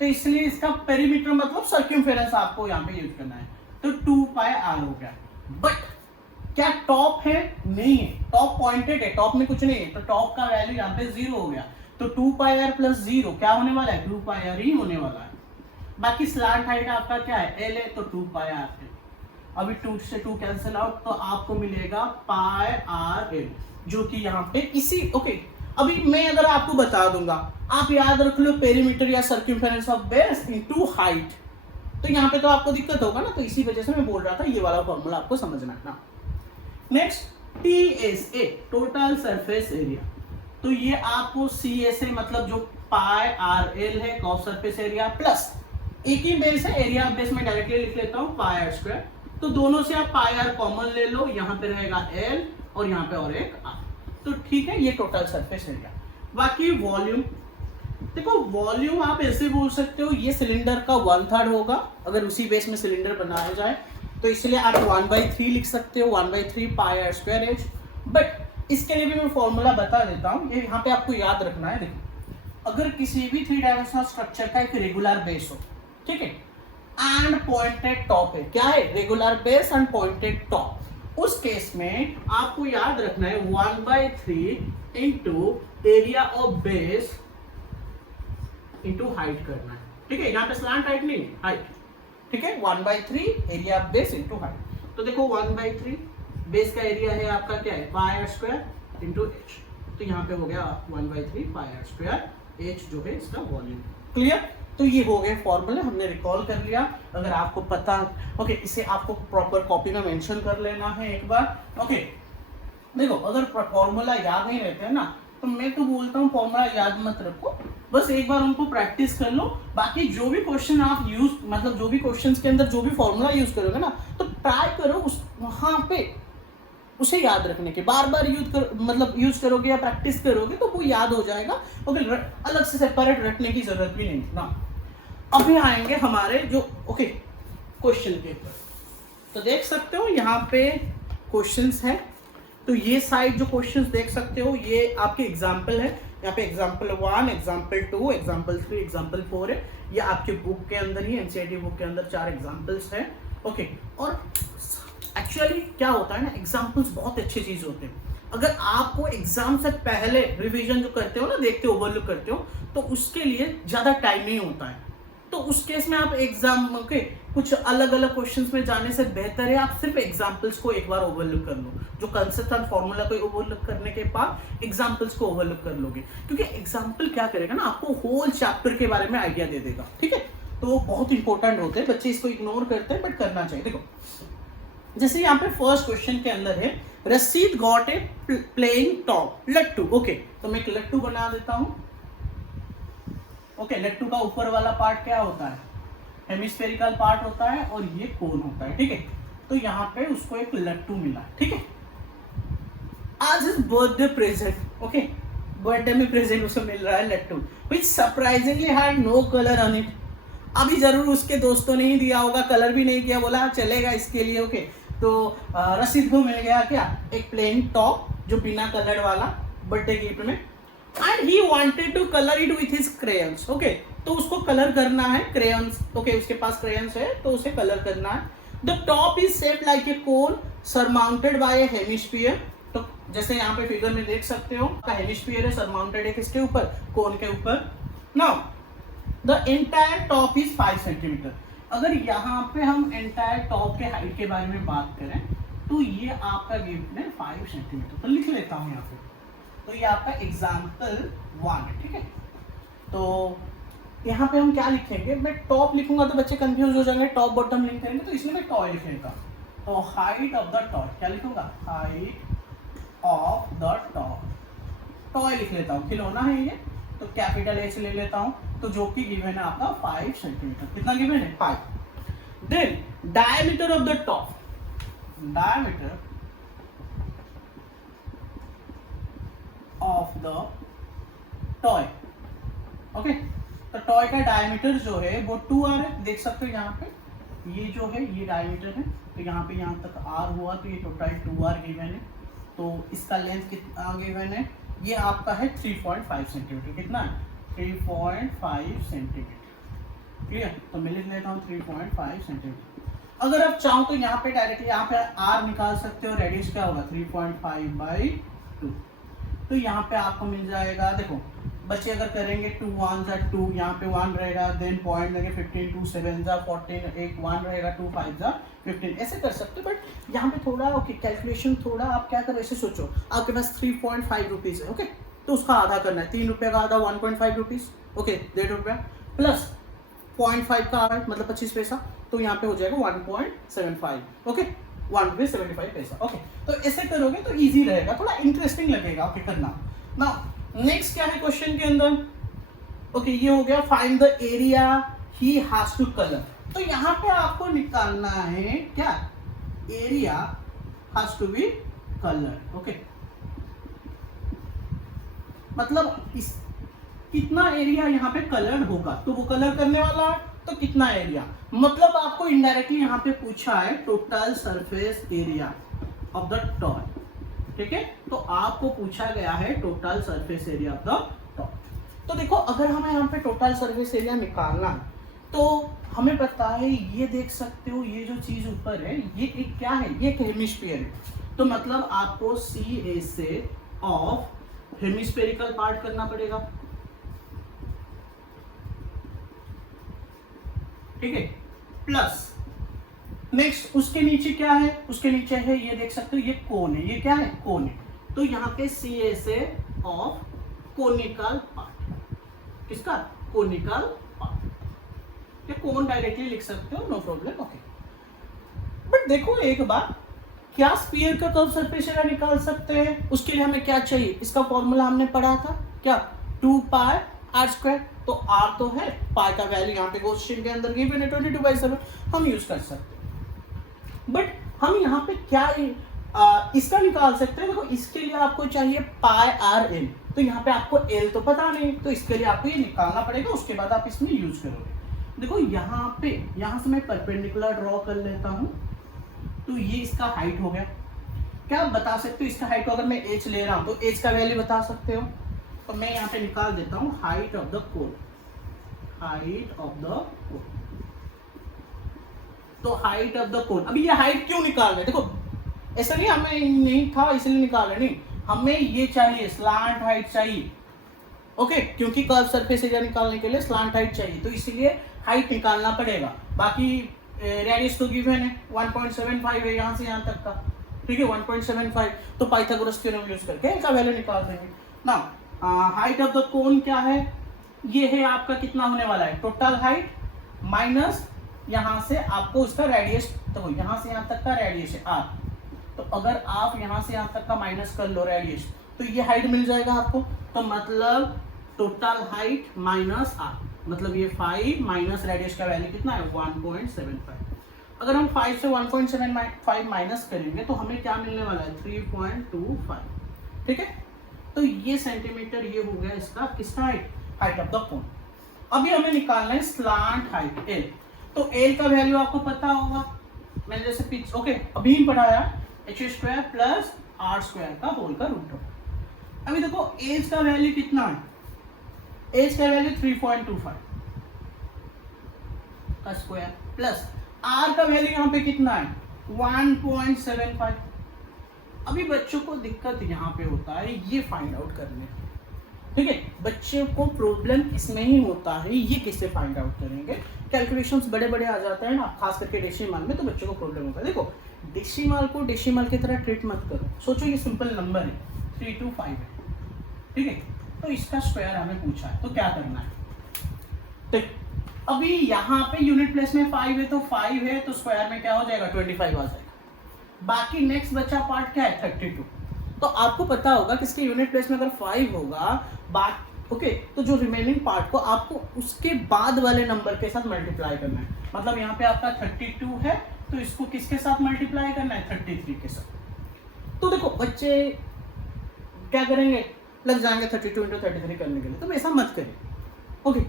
तो इसलिए इसका पेरीमीटर मतलब सर्क्यूम्फेरेंस आपको यहाँ पे यूज करना है, तो 2 पाई r हो गया। बट क्या टॉप है? नहीं है, टॉप पॉइंटेड है, टॉप में कुछ नहीं है, तो टॉप का वैल्यू यहाँ पे 0 हो गया, तो 2 पाई आर प्लस 0 क्या होने वाला है? 2 पाई आर ही होने वाला है। बाकी स्लांट हाइट आपका क्या है? एल है, तो 2 पाई आर है। अभी 2 से 2 कैंसिल आउट, तो आपको मिलेगा पाई आर एल, जो कि यहाँ पे इसी ओके। अभी मैं अगर आपको बता दूंगा, आप याद रख लो पेरीमीटर या circumference of base into height, तो यहाँ पे तो आपको दिक्कत होगा ना, तो इसी वजह से मैं बोल रहा था ये वाला फॉर्मूला आपको समझना है ना। Next TSA total surface area, तो ये आपको CSA मतलब जो पाई आर एल है कर्व सरफेस एरिया प्लस एक ही बेस है, एरिया ऑफ बेस में डायरेक्टली लिख लेता हूँ पाई आर स्क्वायर, तो दोनों से आप पाई आर कॉमन ले लो, यहाँ पे रहेगा एल और यहाँ पे और एक आर, तो ठीक है, ये टोटल सरफेस एरिया। बाकी वॉल्यूम, देखो वॉल्यूम आप ऐसे बोल सकते हो, ये सिलेंडर का 1/3 होगा अगर उसी बेस में सिलेंडर बनाया जाए, तो इसलिए आप 1/3 लिख सकते हो, 1/3 पाई आर स्क्वायर एच। बट इसके लिए भी मैं फॉर्मूला बता देता हूँ, ये यहाँ पे आपको याद रखना है। देखो अगर किसी भी 3 डायमेंशनल स्ट्रक्चर का एक रेगुलर बेस हो, ठीक है, एंड पॉइंटेड टॉप है, क्या है? Regular base and pointed top, उस केस में आपको याद रखना है 1/3 into area of base into height करना है, ठीक है, यहाँ पे स्लैंट हाइट नहीं है, हाइट, ठीक है, 1/3 area of base into height. तो देखो 1/3 बेस का एरिया है आपका क्या है? पाई आर स्क्वायर इंटू एच, तो यहाँ पे हो गया 1/3 पाई आर स्क्वायर एच जो है इसका वॉल्यूम। क्लियर? तो ये हो गए फॉर्मूले, हमने रिकॉल कर लिया। अगर आपको पता ओके, इसे आपको प्रॉपर कॉपी में मेंशन कर लेना है एक बार। ओके देखो अगर फॉर्मूला याद नहीं रहते हैं ना, तो मैं तो बोलता हूँ फॉर्मूला याद मत रखो, बस एक बार उनको प्रैक्टिस कर लो। बाकी जो भी क्वेश्चन आप यूज मतलब जो भी क्वेश्चंस के अंदर जो भी फॉर्मूला यूज करोगे ना, तो ट्राई करो उस वहां पे उसे याद रखने के, बार बार यूज करोगे या प्रैक्टिस करोगे तो वो याद हो जाएगा। ओके अलग से सेपरेट रखने की जरूरत भी नहीं ना। अभी आएंगे हमारे जो ओके क्वेश्चन के ऊपर, तो देख सकते हो यहाँ पे क्वेश्चंस हैं, तो ये साइड जो क्वेश्चंस देख सकते हो ये आपके एग्जाम्पल है, यहाँ पे एग्जाम्पल 1, एग्जाम्पल 2, एग्जाम्पल 3, एग्जाम्पल 4 है, ये आपके बुक के अंदर ही एनसीईआरटी बुक के अंदर 4 एग्जाम्पल्स हैं। ओके और एक्चुअली क्या होता है ना, एग्जाम्पल्स बहुत अच्छी चीज होते हैं। अगर आपको एग्जाम से पहले रिवीजन जो करते हो ना, देखते हो ओवरलुक करते हो, तो उसके लिए ज्यादा टाइम नहीं होता है, तो उस केस में आप एग्जाम के कुछ अलग अलग क्वेश्चंस में जाने से बेहतर है आप सिर्फ एग्जाम्पल्स को एक बार ओवरलुक कर लो, जो कंसेप्ट और फॉर्मूला को ओवरलुक करने के बाद एग्जाम्पल्स को ओवरलुक कर लोगे, क्योंकि एग्जाम्पल क्या करेगा ना, आपको होल चैप्टर के बारे में आइडिया दे देगा। ठीक है, तो बहुत इंपॉर्टेंट होते हैं, बच्चे इसको इग्नोर करते हैं बट करना चाहिए। देखो जैसे यहाँ पे फर्स्ट क्वेश्चन के अंदर है, रसीद गॉट ए प्लेइंग टॉप लट्टू। ओके तो मैं एक लट्टू बना देता हूं। ओके लट्टू का ऊपर वाला पार्ट क्या होता है? हेमिस्फेरिकल पार्ट होता है और ये कोन होता है। ठीक है, तो यहाँ पे उसको एक लट्टू मिला। ठीक है, आज is birthday present. Okay birthday में प्रेजेंट उसे मिल रहा है लट्टू, which surprisingly had no colour on it. अभी जरूर उसके दोस्तों ने ही दिया होगा, कलर भी नहीं किया, बोला चलेगा इसके लिए। ओके तो रसीद को मिल गया क्या, एक प्लेन टॉप जो बिना कलर वाला बर्थडे गिफ्ट में, and he wanted to colour it with his crayons. Okay तो उसको कलर करना है क्रेयंस। ओके उसके पास क्रेयंस है तो उसे कलर करना है। The top is shaped like a cone surmounted bye A hemisphere. तो जैसे यहाँ पे फिगर में देख सकते हो, हेमिस्फीयर है, सरमाउंटेड है किसके ऊपर? कोन के ऊपर। Now the entire top is 5 centimetre. अगर यहाँ पे हम एंटायर टॉप के हाइट के बारे में बात करें तो ये आपका गिफ्ट है 5 सेंटीमीटर। तो लिख लेता हूँ यहाँ पे, तो ये आपका एग्जाम्पल 1 है। ठीक है, तो यहाँ पे हम क्या लिखेंगे, मैं टॉप लिखूंगा तो बच्चे कंफ्यूज हो जाएंगे, टॉप बॉटम लिख करेंगे, तो इसलिए मैं टॉय लिखेगा। तो हाइट ऑफ द टॉय क्या लिखूंगा? Height of the toy. Toy लिख लेता हूँ, खिलौना है ये, तो कैपिटल एच ले लेता हूँ। तो जो कि गिवन है आपका 5 सेंटीमीटर। कितना गिवन है? 5। Then diameter of the top, diameter of the toy. Okay तो टॉय का डायमीटर जो है वो 2r है, देख सकते हो यहाँ पे, ये जो है ये डायमीटर है, तो यहाँ पे यहाँ तक r हुआ, तो ये टोटल 2r गिवन है। तो इसका लेंथ कितना गिवन है? ये आपका है 3.5 सेंटीमीटर। कितना है? 3.5 सेंटीमीटर। क्लियर? तो मैं लिख लेता हूँ 3.5 सेंटीमीटर। अगर आप चाहो तो यहाँ पे डायरेक्टली यहाँ पे r निकाल सकते हो, रेडियस क्या होगा 3.5/2। तो यहाँ पे आपको मिल जाएगा, देखो बच्चे अगर करेंगे 2 1 जा 2, यहाँ पे 1 रहेगा, देन पॉइंट लगे 15, 2 7 जा 14, एक 1 रहेगा, 2 5 जा 15, ऐसे कर सकते हो। बट यहाँ पे थोड़ा ओके कैलकुलेशन थोड़ा आप क्या करो, ऐसे सोचो आपके पास 3.5 रुपीज़ है, ओके, तो उसका आधा करना है, 3 रुपये का आधा 1.5 रुपीज़, ओके, 1.5 रुपया प्लस 0.5 का आ रहा है मतलब 25 पैसा, तो यहाँ पे हो जाएगा 1.75, ओके, 1.75 पैसा, ओके। तो ऐसे करोगे तो इजी रहेगा, थोड़ा इंटरेस्टिंग लगेगा, ओके करना ना। नेक्स्ट क्या है क्वेश्चन के अंदर, ओके ये हो गया find the area he has to colour. तो यहाँ पे आपको निकालना है क्या, area has to be colour, okay, मतलब इस कितना एरिया यहाँ पे कलर्ड होगा, तो वो कलर करने वाला है, तो कितना एरिया, मतलब आपको इनडायरेक्टली यहाँ पे पूछा है total surface area of the toy, ठीक है, तो आपको पूछा गया है total surface area of the toy. तो देखो अगर हमें यहाँ पे टोटल सरफेस एरिया निकालना है तो हमें पता है, ये देख सकते हो ये जो चीज ऊपर है ये एक क्या है, ये एक हेमिस्फीयर है, तो मतलब आपको सी ए से ऑफ हेमिस्फेरिकल पार्ट करना पड़ेगा, ठीक है, प्लस नेक्स्ट उसके नीचे क्या है, उसके नीचे है ये देख सकते हो ये कोन है, ये क्या है कोन है, तो यहाँ पे सी ए से ऑफ कोनिकल पार्ट, किसका कोनिकल पार्ट, ये कोन डायरेक्टली लिख सकते हो, नो प्रॉब्लम, ओके। बट देखो एक बात, क्या स्फीयर का कर्व सरफेस एरिया निकाल सकते हैं, उसके लिए हमें क्या चाहिए, इसका फॉर्मूला हमने पढ़ा था क्या, 2πr², तो r तो है, पाई का वैल्यू यहाँ पे क्वेश्चन के अंदर गिवन है 22/7, हम यूज कर सकते हैं। बट हम यहाँ पे क्या इसका निकाल सकते हैं, देखो इसके लिए आपको चाहिए πrl, तो यहाँ पे आपको l तो पता नहीं, तो इसके लिए आपको ये निकालना पड़ेगा, उसके बाद आप इसमें यूज करोगे। देखो यहाँ पे, यहाँ से मैं परपेंडिकुलर ड्रॉ कर लेता हूँ, तो ये इसका हाइट हो गया, क्या आप बता सकते हो इसका हाइट को, अगर मैं h ले रहा हूँ तो h का वैल्यू बता सकते हो, तो मैं यहाँ पे निकाल देता हूँ height of the cone, height of the cone, तो हाइट ऑफ द कोन, अभी ये हाइट क्यों निकाल रहे, देखो ऐसा नहीं हमें नहीं था इसलिए निकाल रहे, नहीं हमें ये चाहिए स्लांट हाइट चाहिए, ओके, क्योंकि कर्व सरफेस एरिया निकालने के लिए स्लांट हाइट चाहिए, तो इसीलिए हाइट निकालना पड़ेगा। बाकी रेडियस तो गिवन है 1.75 है यहाँ से यहाँ तक का, ठीक है 1.75, तो पाइथागोरस थ्योरम यूज करके इसका वैल्यू निकाल देंगे ना। हाइट ऑफ द कोन क्या है, ये है आपका कितना होने वाला है, टोटल हाइट माइनस यहाँ से आपको उसका रेडियस, तो यहाँ से यहाँ तक का रेडियस है r, तो अगर आप यहाँ से यहाँ तक का माइनस कर लो रेडियस, तो ये हाइट मिल जाएगा आपको, तो मतलब टोटल हाइट माइनस r, मतलब ये 5 माइनस रेडियस का वैल्यू कितना है 1.75। अगर हम 5 से 1.75 माइनस करेंगे तो हमें क्या मिलने वाला है 3.25, ठीक है, तो ये सेंटीमीटर ये हो गया इसका किसका height, height of the cone. अभी हमें निकालना है स्लांट हाइट एल, तो एल का वैल्यू आपको पता होगा, मैंने जैसे पिच ओके अभी ही पढ़ाया h² प्लस r² का होल का रूट होगा। अभी देखो एज का वैल्यू कितना है, एज का वैल्यू 3.25 का स्क्वायर प्लस r का वैल्यू यहाँ पे कितना है 1.75। अभी बच्चों को दिक्कत यहाँ पे होता है ये फाइंड आउट करने, ठीक है, बच्चे को प्रॉब्लम इसमें ही होता है, ये कैसे फाइंड आउट करेंगे, कैलकुलेशंस बड़े बड़े आ जाते हैं ना, खास करके डेसिमल में, तो बच्चों को प्रॉब्लम होता है। देखो डेसिमल को डेसिमल की तरह ट्रीट मत करो, सोचो ये सिंपल नंबर है 325 है, ठीक है, तो इसका स्क्वायर हमें पूछा है, तो क्या करना है, तो अभी यहाँ पे यूनिट प्लेस में 5 है, तो 5 है तो स्क्वायर में क्या हो जाएगा 25 आ जाएगा। बाकी नेक्स्ट बचा पार्ट क्या है 32, तो आपको पता होगा कि इसके यूनिट प्लेस में अगर 5 होगा ओके, तो जो रिमेनिंग पार्ट को आपको उसके बाद वाले नंबर के साथ मल्टीप्लाई करना है, मतलब यहाँ पे आपका 32 है तो इसको किसके साथ मल्टीप्लाई करना है 33 के साथ। तो देखो बच्चे क्या करेंगे, लग जाएंगे 32 × 33 करने के लिए, तो ऐसा मत करें, ओके।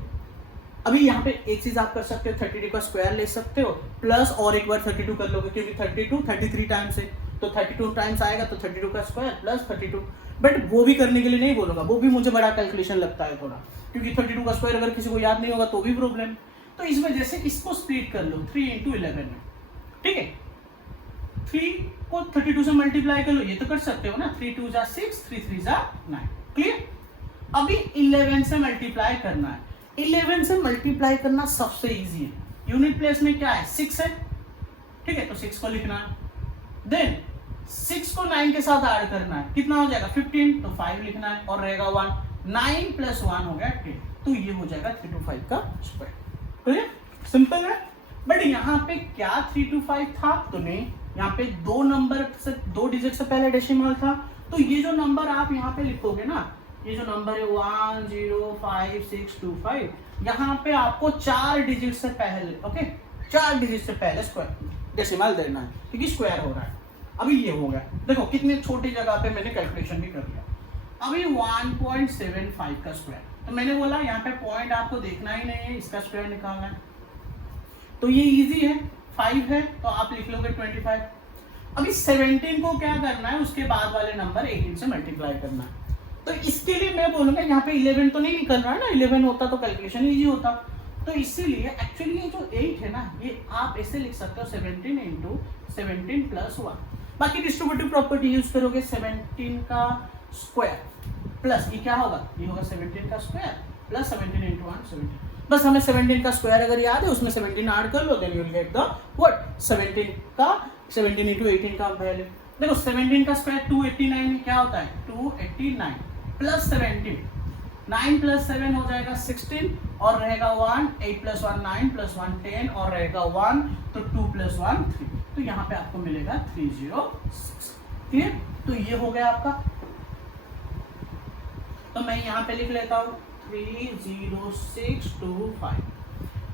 अभी यहाँ पे एक चीज आप कर सकते हो, 32 का स्क्वायर ले सकते हो प्लस और एक बार 32 कर लोगे, क्योंकि 32 33 टाइम्स है, तो 32 टाइम्स आएगा, तो 32 का स्क्वायर प्लस 32। बट वो भी करने के लिए नहीं बोलूंगा, वो भी मुझे बड़ा कैलकुलेशन लगता है थोड़ा, क्योंकि 32 का स्क्वायर अगर किसी को याद नहीं होगा तो भी प्रॉब्लम। तो इस वजह से इसको स्प्लिट कर लो 3 × 11 में, ठीक है, 3 को 32 से मल्टीप्लाई कर लो, ये तो कर सकते हो ना, 3 2 जा 6, 3 3 जा 9, क्लियर। अभी 11 से मल्टीप्लाई करना है, 11 से मल्टीप्लाई करना सबसे इजी है, यूनिट प्लेस में क्या है 6 है, ठीक है, तो 6 को लिखना है, देन 6 को 9 के साथ ऐड करना है, कितना हो जाएगा 15, तो 5 लिखना है और रहेगा 1, 9 + 1 हो गया 10, तो ये हो जाएगा 325 का स्क्वायर, क्लियर, सिंपल है। बट यहाँ पे क्या 325 था, तो नहीं, यहाँ पे दो नंबर से, 2 डिजिट से पहले डेसिमल था, तो ये जो नंबर आप यहाँ पे लिखोगे ना, ये जो नंबर है 105625, यहाँ पे आपको 4 डिजिट से पहले, ओके, 4 डिजिट से पहले स्क्वायर डेसिमल देना है, क्योंकि स्क्वायर हो रहा है। अभी ये हो गया, देखो कितनी छोटी जगह पे मैंने कैलकुलेशन भी कर लिया। अभी 1.75 का स्क्वायर, तो मैंने बोला यहाँ पे पॉइंट आपको देखना ही नहीं है, इसका स्क्वायर निकालना है, तो ये इजी है, 5 है तो आप लिख लोगे 25। अभी 17 को क्या करना है, उसके बाद वाले नंबर 18 से मल्टीप्लाई करना है, तो इसके लिए मैं बोलूंगा यहाँ पे 11 तो नहीं निकल रहा है ना, 11 होता तो कैलकुलेशन इजी होता, तो इसीलिए एक्चुअली ये जो 8 है ना, ये आप ऐसे लिख सकते हो 17 × 17 + 1, बाकी डिस्ट्रीब्यूटिव प्रॉपर्टी यूज करोगे, 17 का स्क्वायर प्लस ये क्या होगा, ये होगा 17 का स्क्वायर प्लस 17 × 1 17, बस हमें 17 का स्क्वायर अगर याद है, उसमें 17 ऐड कर लो, then you will get the what 17 × 18 का वैल्यू। देखो 17 का स्क्वायर 289 में क्या होता है, 289 प्लस 17, 9 + 7 हो जाएगा 16 और रहेगा 1, 8 + 1 9 + 1 10 और रहेगा 1, तो 2 + 1 3, तो यहाँ पे आपको मिलेगा 306, क्लियर। तो ये हो गया आपका, तो मैं यहाँ पे लिख लेता हूँ 30625।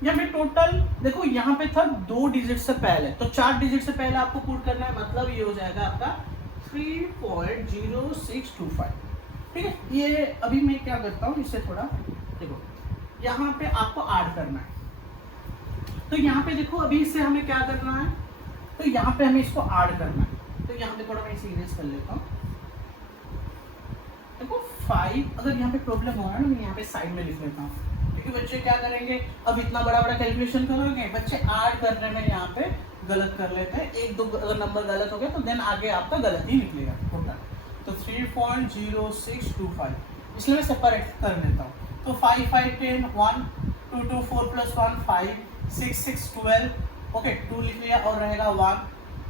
यहाँ पे टोटल देखो, यहाँ पे था 2 डिजिट से पहले, तो 4 डिजिट से पहले आपको पुट करना है, मतलब ये हो जाएगा आपका 3.0625, ठीक है। ये अभी मैं क्या करता हूँ, इससे थोड़ा देखो, यहाँ पे आपको ऐड करना है, तो यहाँ पे देखो अभी इससे हमें क्या करना है, तो यहाँ पे हमें इसको ऐड करना है, तो यहाँ पे थोड़ा मैं इसे इरेज कर लेता हूँ। देखो 5, अगर यहाँ पे प्रॉब्लम हो रहा है ना, मैं यहाँ पे साइड में लिख लेता हूँ, क्योंकि बच्चे क्या करेंगे, अब इतना बड़ा बड़ा कैलकुलेशन करोगे, बच्चे ऐड करने में यहाँ पे गलत कर लेते हैं, 1 2 अगर नंबर गलत हो गया तो देन आगे आपका गलत ही निकलेगा टोटल। तो 3.0625, इसलिए मैं सेपरेट कर लेता हूँ, तो 5 5 10 1 2 2 4 + 1 5 6 6 12, ओके 2 लिख लिया और रहेगा 1,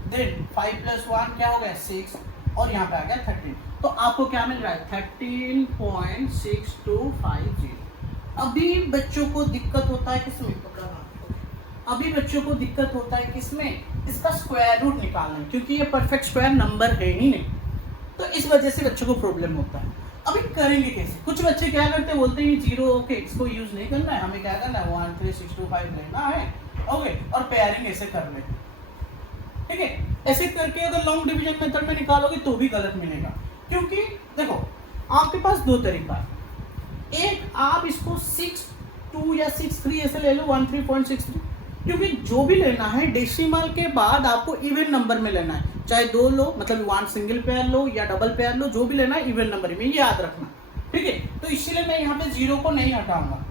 देन 5 + 1 क्या हो गया 6 और यहाँ पे आ गया 13, तो आपको क्या मिल रहा है 13.6250। अभी बच्चों को दिक्कत होता है किसमें, अभी बच्चों को दिक्कत होता है किसमें, इसका स्क्वायर रूट निकालना, क्योंकि ये परफेक्ट स्क्वायर नंबर है ही नहीं, तो इस वजह से बच्चों को प्रॉब्लम होता है। अभी करेंगे कैसे, कुछ बच्चे क्या करते हैं, बोलते हैं 0, ओके इसको यूज नहीं करना है, हमें क्या करना है 13625 लेना है, ओके, और पेयरिंग ऐसे कर लेते, ठीक है। ऐसे करके अगर लॉन्ग डिवीजन मेथड में निकालोगे तो भी गलत मिलेगा, क्योंकि देखो आपके पास 2 तरीका है, एक आप इसको 62 या 63 ऐसे ले लो, 13.63, क्योंकि जो भी लेना है डेसिमल के बाद आपको इवन नंबर में लेना है, चाहे 2 लो, मतलब 1 सिंगल पेयर लो या डबल पेयर लो, जो भी लेना है इवन नंबर में, ये याद रखना, ठीक है। तो इसलिए मैं यहाँ पे 0 को नहीं हटाऊंगा,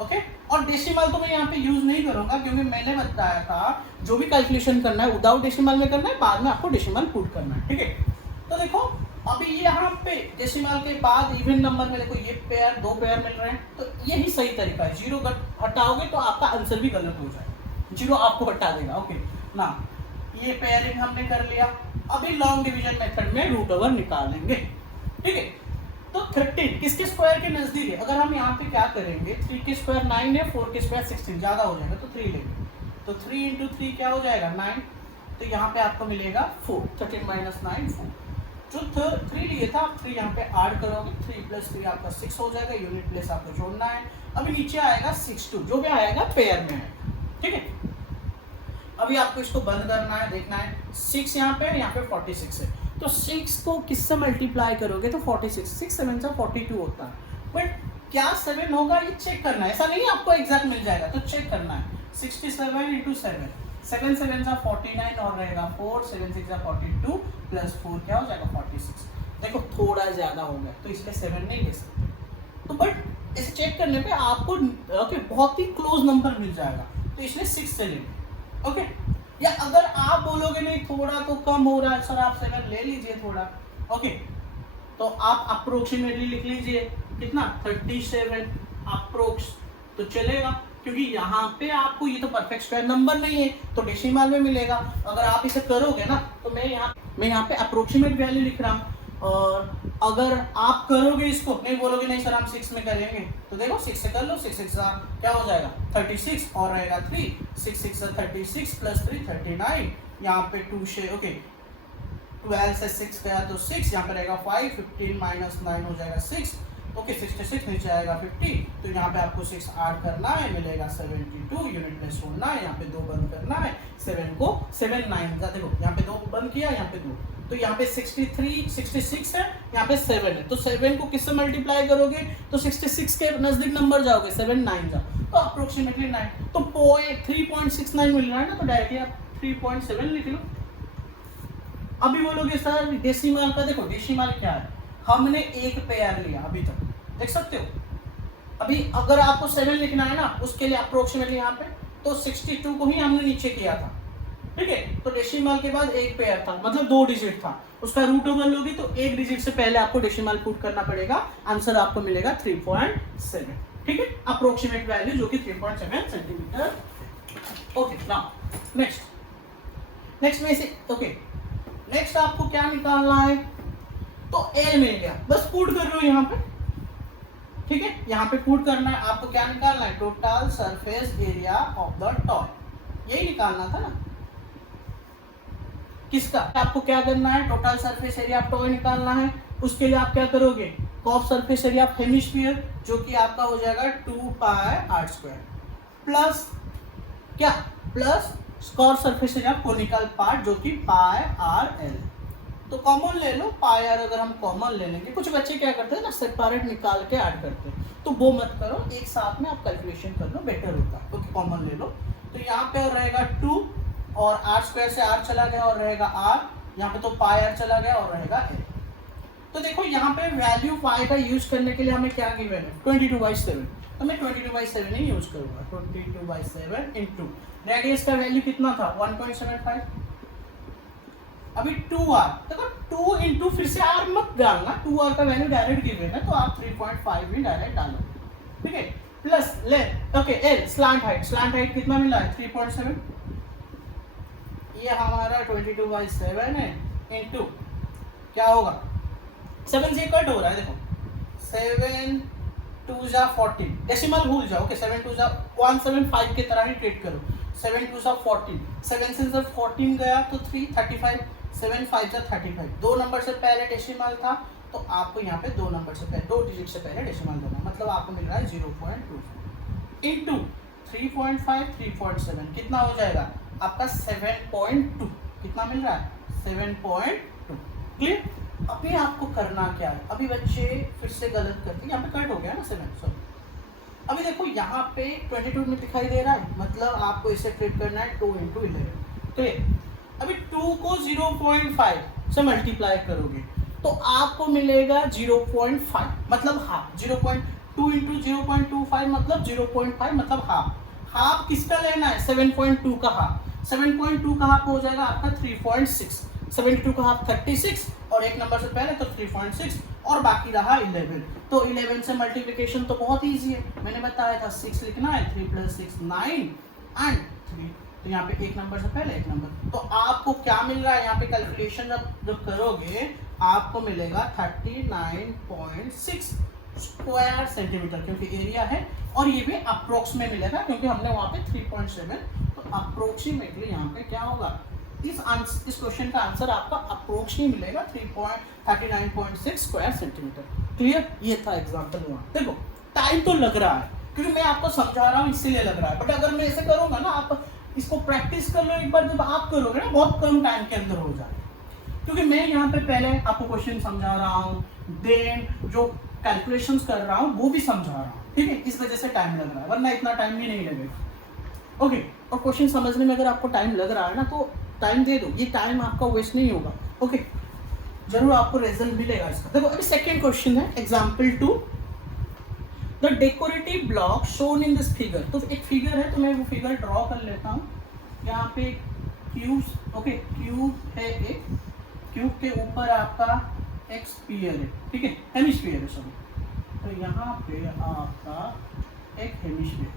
ओके, और डेसिमल तो मैं यहाँ पे यूज नहीं करूंगा, क्योंकि मैंने बताया था जो भी कैलकुलेशन करना है विदाउट डेसिमल में करना है, बाद में आपको डेसिमल पुट करना है, ठीक है। तो देखो अभी यहाँ पे डेसिमल के बाद इवन नंबर में देखो ये पेयर 2 पेयर मिल रहे हैं, तो यही सही तरीका है, 0 हटाओगे तो आपका आंसर भी गलत हो जाएगा, 0 आपको हटा देगा, ओके ना। ये पेयरिंग हमने कर लिया, अभी लॉन्ग डिवीजन मेथड में रूट ओवर निकालेंगे, ठीक है। तो 13 किसके स्क्वायर के नजदीक है, अगर हम यहाँ पे क्या करेंगे, 3 के स्क्वायर 9 है, 4 के स्क्वायर 16, ज्यादा हो जाएगा तो 3 लेंगे, तो 3 × 3 क्या हो जाएगा 9, तो यहाँ पे आपको मिलेगा 4, 13 - 9 4, जो 3 लिए था आप 3 यहाँ पे ऐड करोगे, 3 + 3 आपका 6 हो जाएगा, यूनिट प्लेस आपको जोड़ना है। अभी नीचे आएगा 62, जो भी आएगा पेयर में है, ठीक है। अभी आपको इसको बंद करना है, देखना है 6 यहाँ पे 46 है, तो 6 को किससे मल्टीप्लाई करोगे तो 46, 6 7 से 42 होता है, बट क्या 7 होगा ये चेक करना है, ऐसा नहीं आपको एग्जैक्ट मिल जाएगा, तो चेक करना है 67 × 7, 7 7 जा 49 और रहेगा 4, 7 6 जा 42 + 4 क्या हो जाएगा 46। देखो थोड़ा ज्यादा हो गया, तो इसलिए 7 नहीं ले सकते, तो बट इसे चेक करने पे आपको ओके बहुत ही क्लोज नंबर मिल जाएगा, तो इसलिए 6 से लेंगे, ओके। या अगर आप बोलोगे नहीं थोड़ा तो कम हो रहा है सर, आप 7 ले लीजिए थोड़ा, ओके, तो आप अप्रोक्सीमेटली लिख लीजिए कितना 37 अप्रोक्स, तो चलेगा, क्योंकि यहाँ पे आपको ये तो परफेक्ट स्क्वायर नंबर नहीं है तो डेसिमल में मिलेगा। अगर आप इसे करोगे ना तो मैं यहाँ पे अप्रोक्सीमेट वैल्यू लिख रहा हूँ, और अगर आप करोगे इसको, नहीं बोलोगे नहीं सर हम 6 में करेंगे, तो देखो 6 से कर लो, 6 6 क्या हो जाएगा 36 और रहेगा 3, 6 6 36 प्लस 3 39, यहाँ पे 2 से ओके 12 से 6 गया तो 6, यहाँ पे रहेगा 5, 15 माइनस 9 हो जाएगा 6, ओके 66 नीचे आएगा 50, तो यहाँ पे आपको 6 ऐड करना है, मिलेगा 72 यूनिट प्लेस होना है, यहाँ पे 2 बंद करना है, 7 को 7 9 का देखो यहाँ पे 2 बंद किया, यहाँ पे 2, तो यहाँ पे 63 66 है, यहाँ पे 7 है, तो 7 को किससे मल्टीप्लाई करोगे तो 66 के नजदीक नंबर जाओगे, 7 9 जाओ तो अप्रोक्सीमेटली 9, तो 3.69 मिल रहा है ना, तो डायरेक्टली आप 3.7 लिख लो। अभी बोलोगे सर डेसिमल का, देखो डेसिमल क्या है, हमने एक पेयर लिया अभी तक, देख सकते हो, अभी अगर आपको 7 लिखना है ना उसके लिए अप्रोक्सीमेटली यहाँ पे तो 62 को ही हमने नीचे किया था, ठीक है, तो डेसिमल के बाद एक पेयर था, मतलब 2 डिजिट था, उसका रूट ओवर लोगे तो एक डिजिट से पहले आपको डेसिमल पुट करना पड़ेगा, आंसर आपको मिलेगा 3.7, ठीक है, अप्रोक्सीमेट वैल्यू जो कि 3.7 सेंटीमीटर। ओके नाउ नेक्स्ट में से ओके नेक्स्ट आपको क्या निकालना है, तो एल मिल गया, बस पुट कर लो यहाँ पे, ठीक है, यहाँ पे पुट करना है, आपको क्या निकालना है total surface area of the toy, यही निकालना था ना, किसका, आपको क्या करना है total surface area of toy निकालना है, उसके लिए आप क्या करोगे curve surface area of hemisphere जो कि आपका हो जाएगा 2 पाई r स्क्वायर प्लस क्या plus curve surface area of conical part जो कि पाई r l, तो कॉमन ले लो पाई r, अगर हम कॉमन ले लेंगे, कुछ बच्चे क्या करते हैं ना सेपरेट निकाल के ऐड करते हैं, तो वो मत करो, एक साथ में आप कैलकुलेशन कर लो बेटर होता है, ओके कॉमन ले लो, तो यहाँ पे रहेगा 2 और r स्क्वायर से r चला गया और रहेगा r, यहाँ पे तो पाई r चला गया और रहेगा l, तो देखो यहाँ पे वैल्यू पाई का यूज करने के लिए हमें क्या गिवन है 22/7, तो मैं 22/7 ही यूज करूंगा, 22/7 इंटू रेडियस का वैल्यू कितना था 1.75, अभी 2r, देखो 2 इंटू फिर से r मत डालना, 2r का वैल्यू डायरेक्ट गिवन है तो आप 3.5 भी डायरेक्ट डालो, ठीक है, प्लस ले ओके l स्लांट हाइट कितना मिला है 3.7, ये हमारा 22/7 है इंटू क्या होगा 7 से कट हो रहा है, देखो 7 2 जा 14, डेसिमल भूल जाओ, ओके 7 2 जा 175 की तरह ही ट्रीट करो, 7 2 जा 14, 7 से जब 14 गया तो 3 35, 7 5 जा 35, 2 नंबर से पहले डेसिमल था तो आपको यहाँ पे 2 नंबर से पहले 2 डिजिट से पहले डेसिमल देना, मतलब आपको मिल रहा है 0.2 इंटू 3.5 3.7 कितना हो जाएगा आपका 7.2, कितना मिल रहा है 7.2, क्लियर। अभी आपको करना क्या है, अभी बच्चे फिर से गलत करते हैं, यहाँ पे कट हो गया ना 7, सॉरी, अभी देखो यहाँ पे 22 में दिखाई दे रहा है, मतलब आपको इसे ट्रीट करना है 2 इंटू 11, तो ये अभी 2 को 0.5 से मल्टीप्लाई करोगे तो आपको मिलेगा 0.5, मतलब हाफ, 0.2 इंटू 0.25 मतलब 0.5 मतलब हाफ किसका लेना है 7.2 का हाफ, 7.2 का हाफ हो जाएगा आपका 3.6, 72 का हाफ 36 और एक नंबर से पहले तो 3.6 और बाकी रहा 11, तो 11 से मल्टीप्लिकेशन तो बहुत इजी है, मैंने बताया था 6 लिखना है, 3 + 6 9 एंड 3, तो यहाँ पे एक नंबर से पहले एक नंबर, तो आपको क्या मिल रहा है यहाँ पे कैलकुलेशन जब करोगे आपको मिलेगा 39.6 स्क्वायर सेंटीमीटर, क्योंकि एरिया है और ये भी अप्रोक्स में मिलेगा क्योंकि हमने वहाँ पे 3.7, तो अप्रोक्सीमेटली यहाँ पे क्या होगा इस क्वेश्चन का आंसर आपका अप्रोक्स ही मिलेगा 39.6 स्क्वायर सेंटीमीटर, क्लियर। ये था एग्जांपल 1। देखो टाइम तो लग रहा है क्योंकि मैं आपको समझा रहा हूँ इसीलिए लग रहा है, बट अगर मैं ऐसे करूँगा ना आप इसको प्रैक्टिस कर लो एक बार, जब आप करोगे ना बहुत कम टाइम के अंदर हो जाए, क्योंकि मैं यहाँ पे पहले आपको क्वेश्चन समझा रहा हूँ, देन जो कैलकुलेशंस कर रहा हूँ वो भी समझा रहा हूँ, ठीक है, इस वजह से टाइम लग रहा है, वरना इतना टाइम भी नहीं लगेगा, ओके। और क्वेश्चन समझने में अगर आपको टाइम लग रहा है ना तो टाइम दे दो, ये टाइम आपका वेस्ट नहीं होगा, ओके, जरूर आपको रिजल्ट मिलेगा इसका। देखो अभी सेकेंड क्वेश्चन है example 2, the decorative block shown in this figure, तो एक फिगर है तो मैं वो फिगर ड्रॉ कर लेता हूँ, यहाँ पे क्यूब, ओके क्यूब है एक, क्यूब के ऊपर आपका एक स्फीयर है, ठीक है, हेमिस्फीयर है सॉरी, तो यहाँ पे आपका एक हेमिस्फीयर,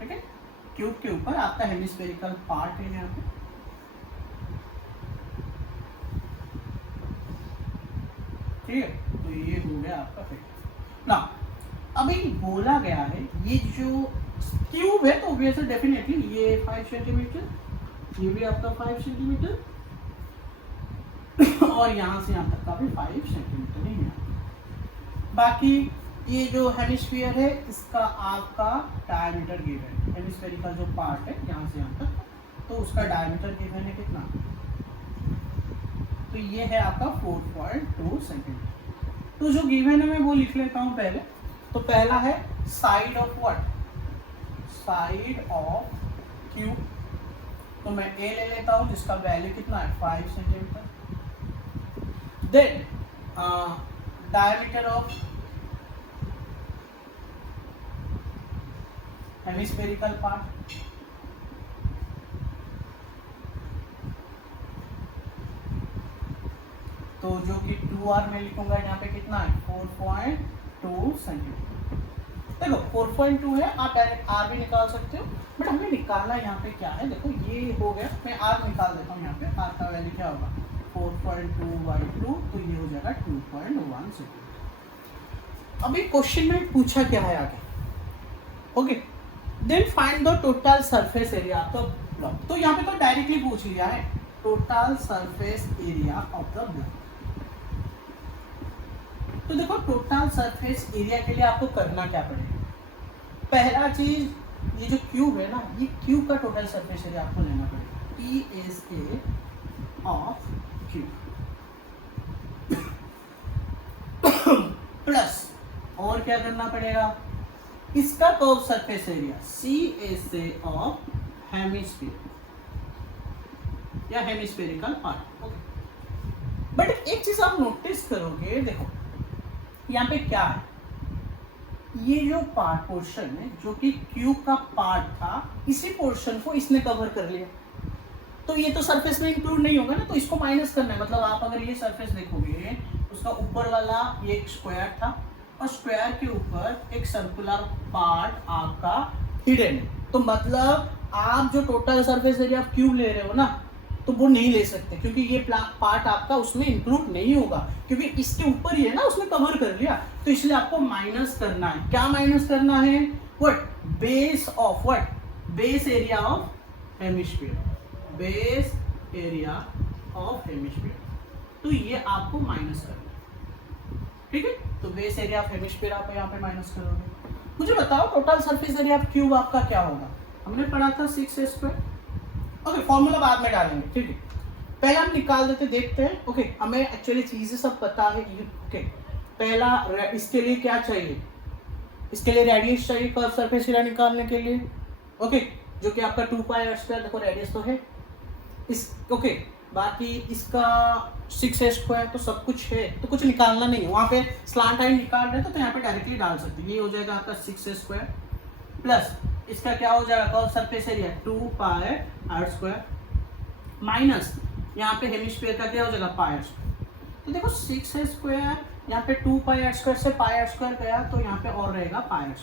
ठीक है, क्यूब के ऊपर आपका हेमिस्फेरिकल पार्ट है यहाँ पे, ठीक है, तो ये हो गया आपका फिगर ना। अभी बोला गया है ये जो क्यूब है तो ऑब्वियसली डेफिनेटली ये 5 सेंटीमीटर, ये भी आपका 5 सेंटीमीटर और यहाँ से यहाँ तक का भी 5 सेंटीमीटर ही है। बाकी ये जो हेमिस्फीयर है इसका आपका डायमीटर गिवन है, हेमिस्फेरिकल जो पार्ट है यहाँ से यहाँ तक, तो उसका डायमीटर गिवन है कितना, तो ये है आपका 4.2 सेंटीमीटर। तो जो गिवन है मैं वो लिख लेता हूँ पहले। तो पहला है side of what, side of cube, तो मैं ए ले लेता हूँ जिसका वैल्यू कितना है 5 centimetre. Then diameter of hemispherical part, तो जो कि 2r में लिखूंगा यहाँ पे कितना है 4.2 सेंटीमीटर। देखो 4.2 है, आप डायरेक्ट r भी निकाल सकते हो, बट हमें निकालना यहाँ पे क्या है, देखो ये हो गया, मैं r निकाल देता हूँ, यहाँ पे r का वैल्यू क्या होगा 4.2/2, तो ये हो जाएगा 2.1 सेंटीमीटर। अभी क्वेश्चन में पूछा क्या है आगे, okay, then find the total surface area of the block. तो यहाँ पे तो डायरेक्टली पूछ लिया है total surface area of the block. तो देखो टोटल सरफेस एरिया के लिए आपको करना क्या पड़ेगा, पहला चीज ये जो क्यूब है ना, ये क्यूब का टोटल सरफेस एरिया आपको लेना पड़ेगा, PSA ऑफ क्यूब प्लस और क्या करना पड़ेगा, इसका curve surface area CSA of hemisphere या हेमिस्फेरिकल पार्ट, ओके। बट एक चीज आप नोटिस करोगे, देखो यहाँ पे क्या है, ये जो पार्ट पोर्शन है जो कि क्यूब का पार्ट था, इसी पोर्शन को इसने कवर कर लिया, तो ये तो सरफेस में इंक्लूड नहीं होगा ना, तो इसको माइनस करना है। मतलब आप अगर ये सरफेस देखोगे, उसका ऊपर वाला ये एक स्क्वायर था और स्क्वायर के ऊपर एक सर्कुलर पार्ट आपका हिडन है, तो मतलब आप जो total surface area of cube ले रहे हो ना, तो वो नहीं ले सकते क्योंकि ये पार्ट आपका उसमें इंक्लूड नहीं होगा, क्योंकि इसके ऊपर ही है ना, उसने कवर कर लिया, तो इसलिए आपको माइनस करना है। क्या माइनस करना है, what, base of what, base area of hemisphere, base area of hemisphere, तो ये आपको माइनस करना है, ठीक है। तो बेस एरिया ऑफ हेमिस्फीयर आप यहाँ पे माइनस करोगे। मुझे बताओ total surface area of cube आपका क्या होगा, हमने पढ़ा था 6a², ओके, फॉर्मूला बाद में डालेंगे, ठीक है, पहले हम निकाल देते, देखते हैं, ओके, हमें एक्चुअली चीजें सब पता है, ओके। पहला इसके लिए क्या चाहिए, इसके लिए रेडियस चाहिए कर्व सरफेस एरिया निकालने के लिए, ओके, जो कि आपका 2πr², देखो रेडियस तो है इस, ओके, बाकी इसका 6a² तो सब कुछ है, तो कुछ निकालना नहीं है, वहाँ पे स्लांट लाइन निकाल रहे तो यहाँ पे डायरेक्टली डाल सकते हैं, ये हो जाएगा आपका 6a² प्लस इसका क्या हो जाएगा curve surface area 2πr² minus यहाँ पे हेमिस्फीयर का क्या हो जाएगा πr², तो देखो 6a² यहाँ पे 2πr² से πr² गया, तो यहाँ पे और रहेगा πr²,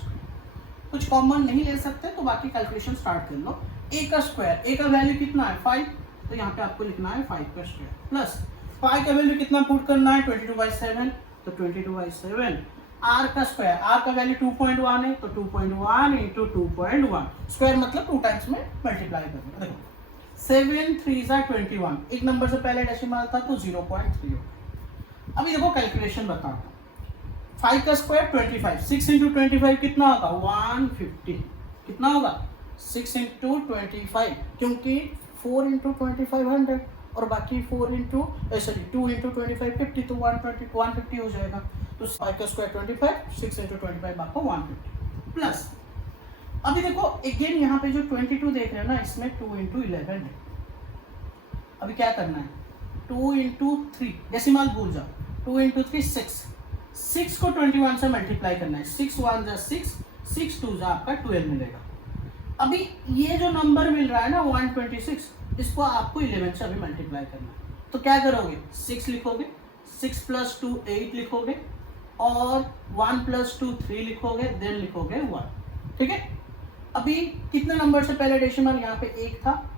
कुछ कॉमन नहीं ले सकते, तो बाकी कैलकुलेशन स्टार्ट कर लो। a का स्क्वायर, a का वैल्यू कितना है 5, तो यहाँ पे आपको लिखना है 5 का स्क्वायर प्लस 5 का वैल्यू कितना पुट करना है 22/7, तो 22/7, r का स्क्वायर, r का वैल्यू 2.1 है, तो 2.1 इंटू 2.1 स्क्वायर मतलब 2 टाइम्स में मल्टीप्लाई करना। देखो 7 3 21, एक नंबर से पहले डेसिमल था तो 0.3 होगा। अभी देखो कैलकुलेशन बताता हूँ, 5 का स्क्वायर 25, 6 इंटू 25 कितना होगा 150, कितना होगा 6 इंटू 25, क्योंकि 4 इंटू 25 100 और बाकी 2 इंटू 25 50, तो 150 हो जाएगा। तो 5 का स्क्वायर 25, 6 इंटू 25 आपको 150 प्लस, अभी देखो अगेन यहाँ पे जो 22 देख रहे हो ना, इसमें 2 इंटू 11 है। अभी क्या करना है 2 इंटू 3, डेसिमल भूल जाओ, 2 इंटू 3 6 को 21 से मल्टीप्लाई करना है, 6 1 जा 6, 6 2 जा आपका 12 मिलेगा। अभी ये जो नंबर मिल रहा है ना 126, इसको आपको 11 से अभी मल्टीप्लाई करना है। तो क्या करोगे, 6 लिखोगे, 6 + 2 8 लिखोगे, और 1 + 2 3 लिखोगे, देन लिखोगे 1। ठीक है, अभी कितने नंबर से पहले डेसिमल, यहाँ पे 1 था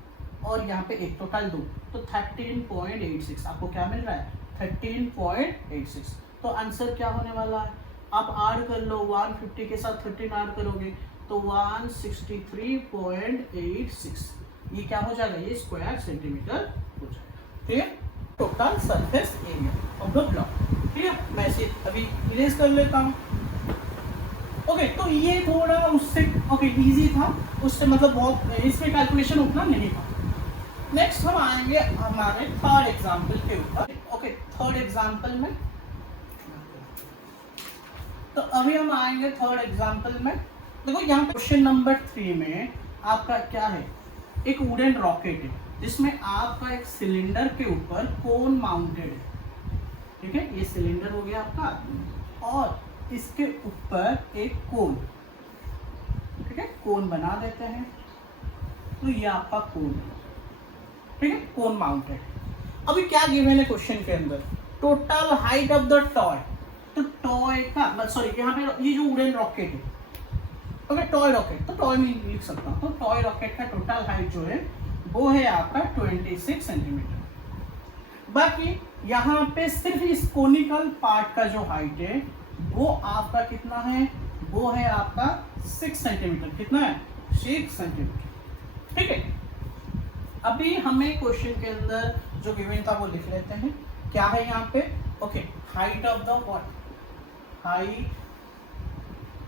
और यहाँ पे 1, टोटल 2, तो 13.86 आपको क्या मिल रहा है, 13.86। तो आंसर क्या होने वाला है, आप ऐड कर लो, 150 के साथ 13 ऐड करोगे तो 163.86, ये क्या हो जाएगा, ये स्क्वायर सेंटीमीटर हो जाएगा। ठीक है, total surface area of the block. ठीक है, मैं इसे अभी इरेज कर लेता हूँ। ओके, तो ये थोड़ा उससे इजी था, उससे मतलब बहुत इसमें कैलकुलेशन उतना नहीं था। नेक्स्ट हम आएंगे हमारे थर्ड एग्जाम्पल के ऊपर। ओके, थर्ड एग्जाम्पल में, तो अभी हम आएंगे थर्ड एग्जाम्पल में। देखो यहाँ पे क्वेश्चन नंबर 3 में आपका क्या है, एक वुडन रॉकेट है जिसमें आपका एक सिलेंडर के ऊपर कोन माउंटेड है। ठीक है, ये सिलेंडर हो गया आपका, और इसके ऊपर एक कोन, ठीक है, कोन बना देते हैं। तो ये आपका कोन है, ठीक है, कोन माउंटेड। अभी क्या गिवन है क्वेश्चन के अंदर, total height of the toy. तो टॉय का सॉरी, यहाँ पे ये जो वुडन रॉकेट है, ओके, टॉय रॉकेट, तो टॉय में लिख सकता हूँ। तो टॉय रॉकेट का टोटल हाइट जो है वो है आपका 26 सेंटीमीटर। बाकी यहाँ पे सिर्फ इस कोनिकल पार्ट का जो हाइट है वो आपका कितना है, वो है आपका 6 सेंटीमीटर। कितना है, 6 सेंटीमीटर। ठीक है, अभी हमें क्वेश्चन के अंदर जो गिवन था वो लिख लेते हैं। क्या है यहाँ पे, okay, height of the what, height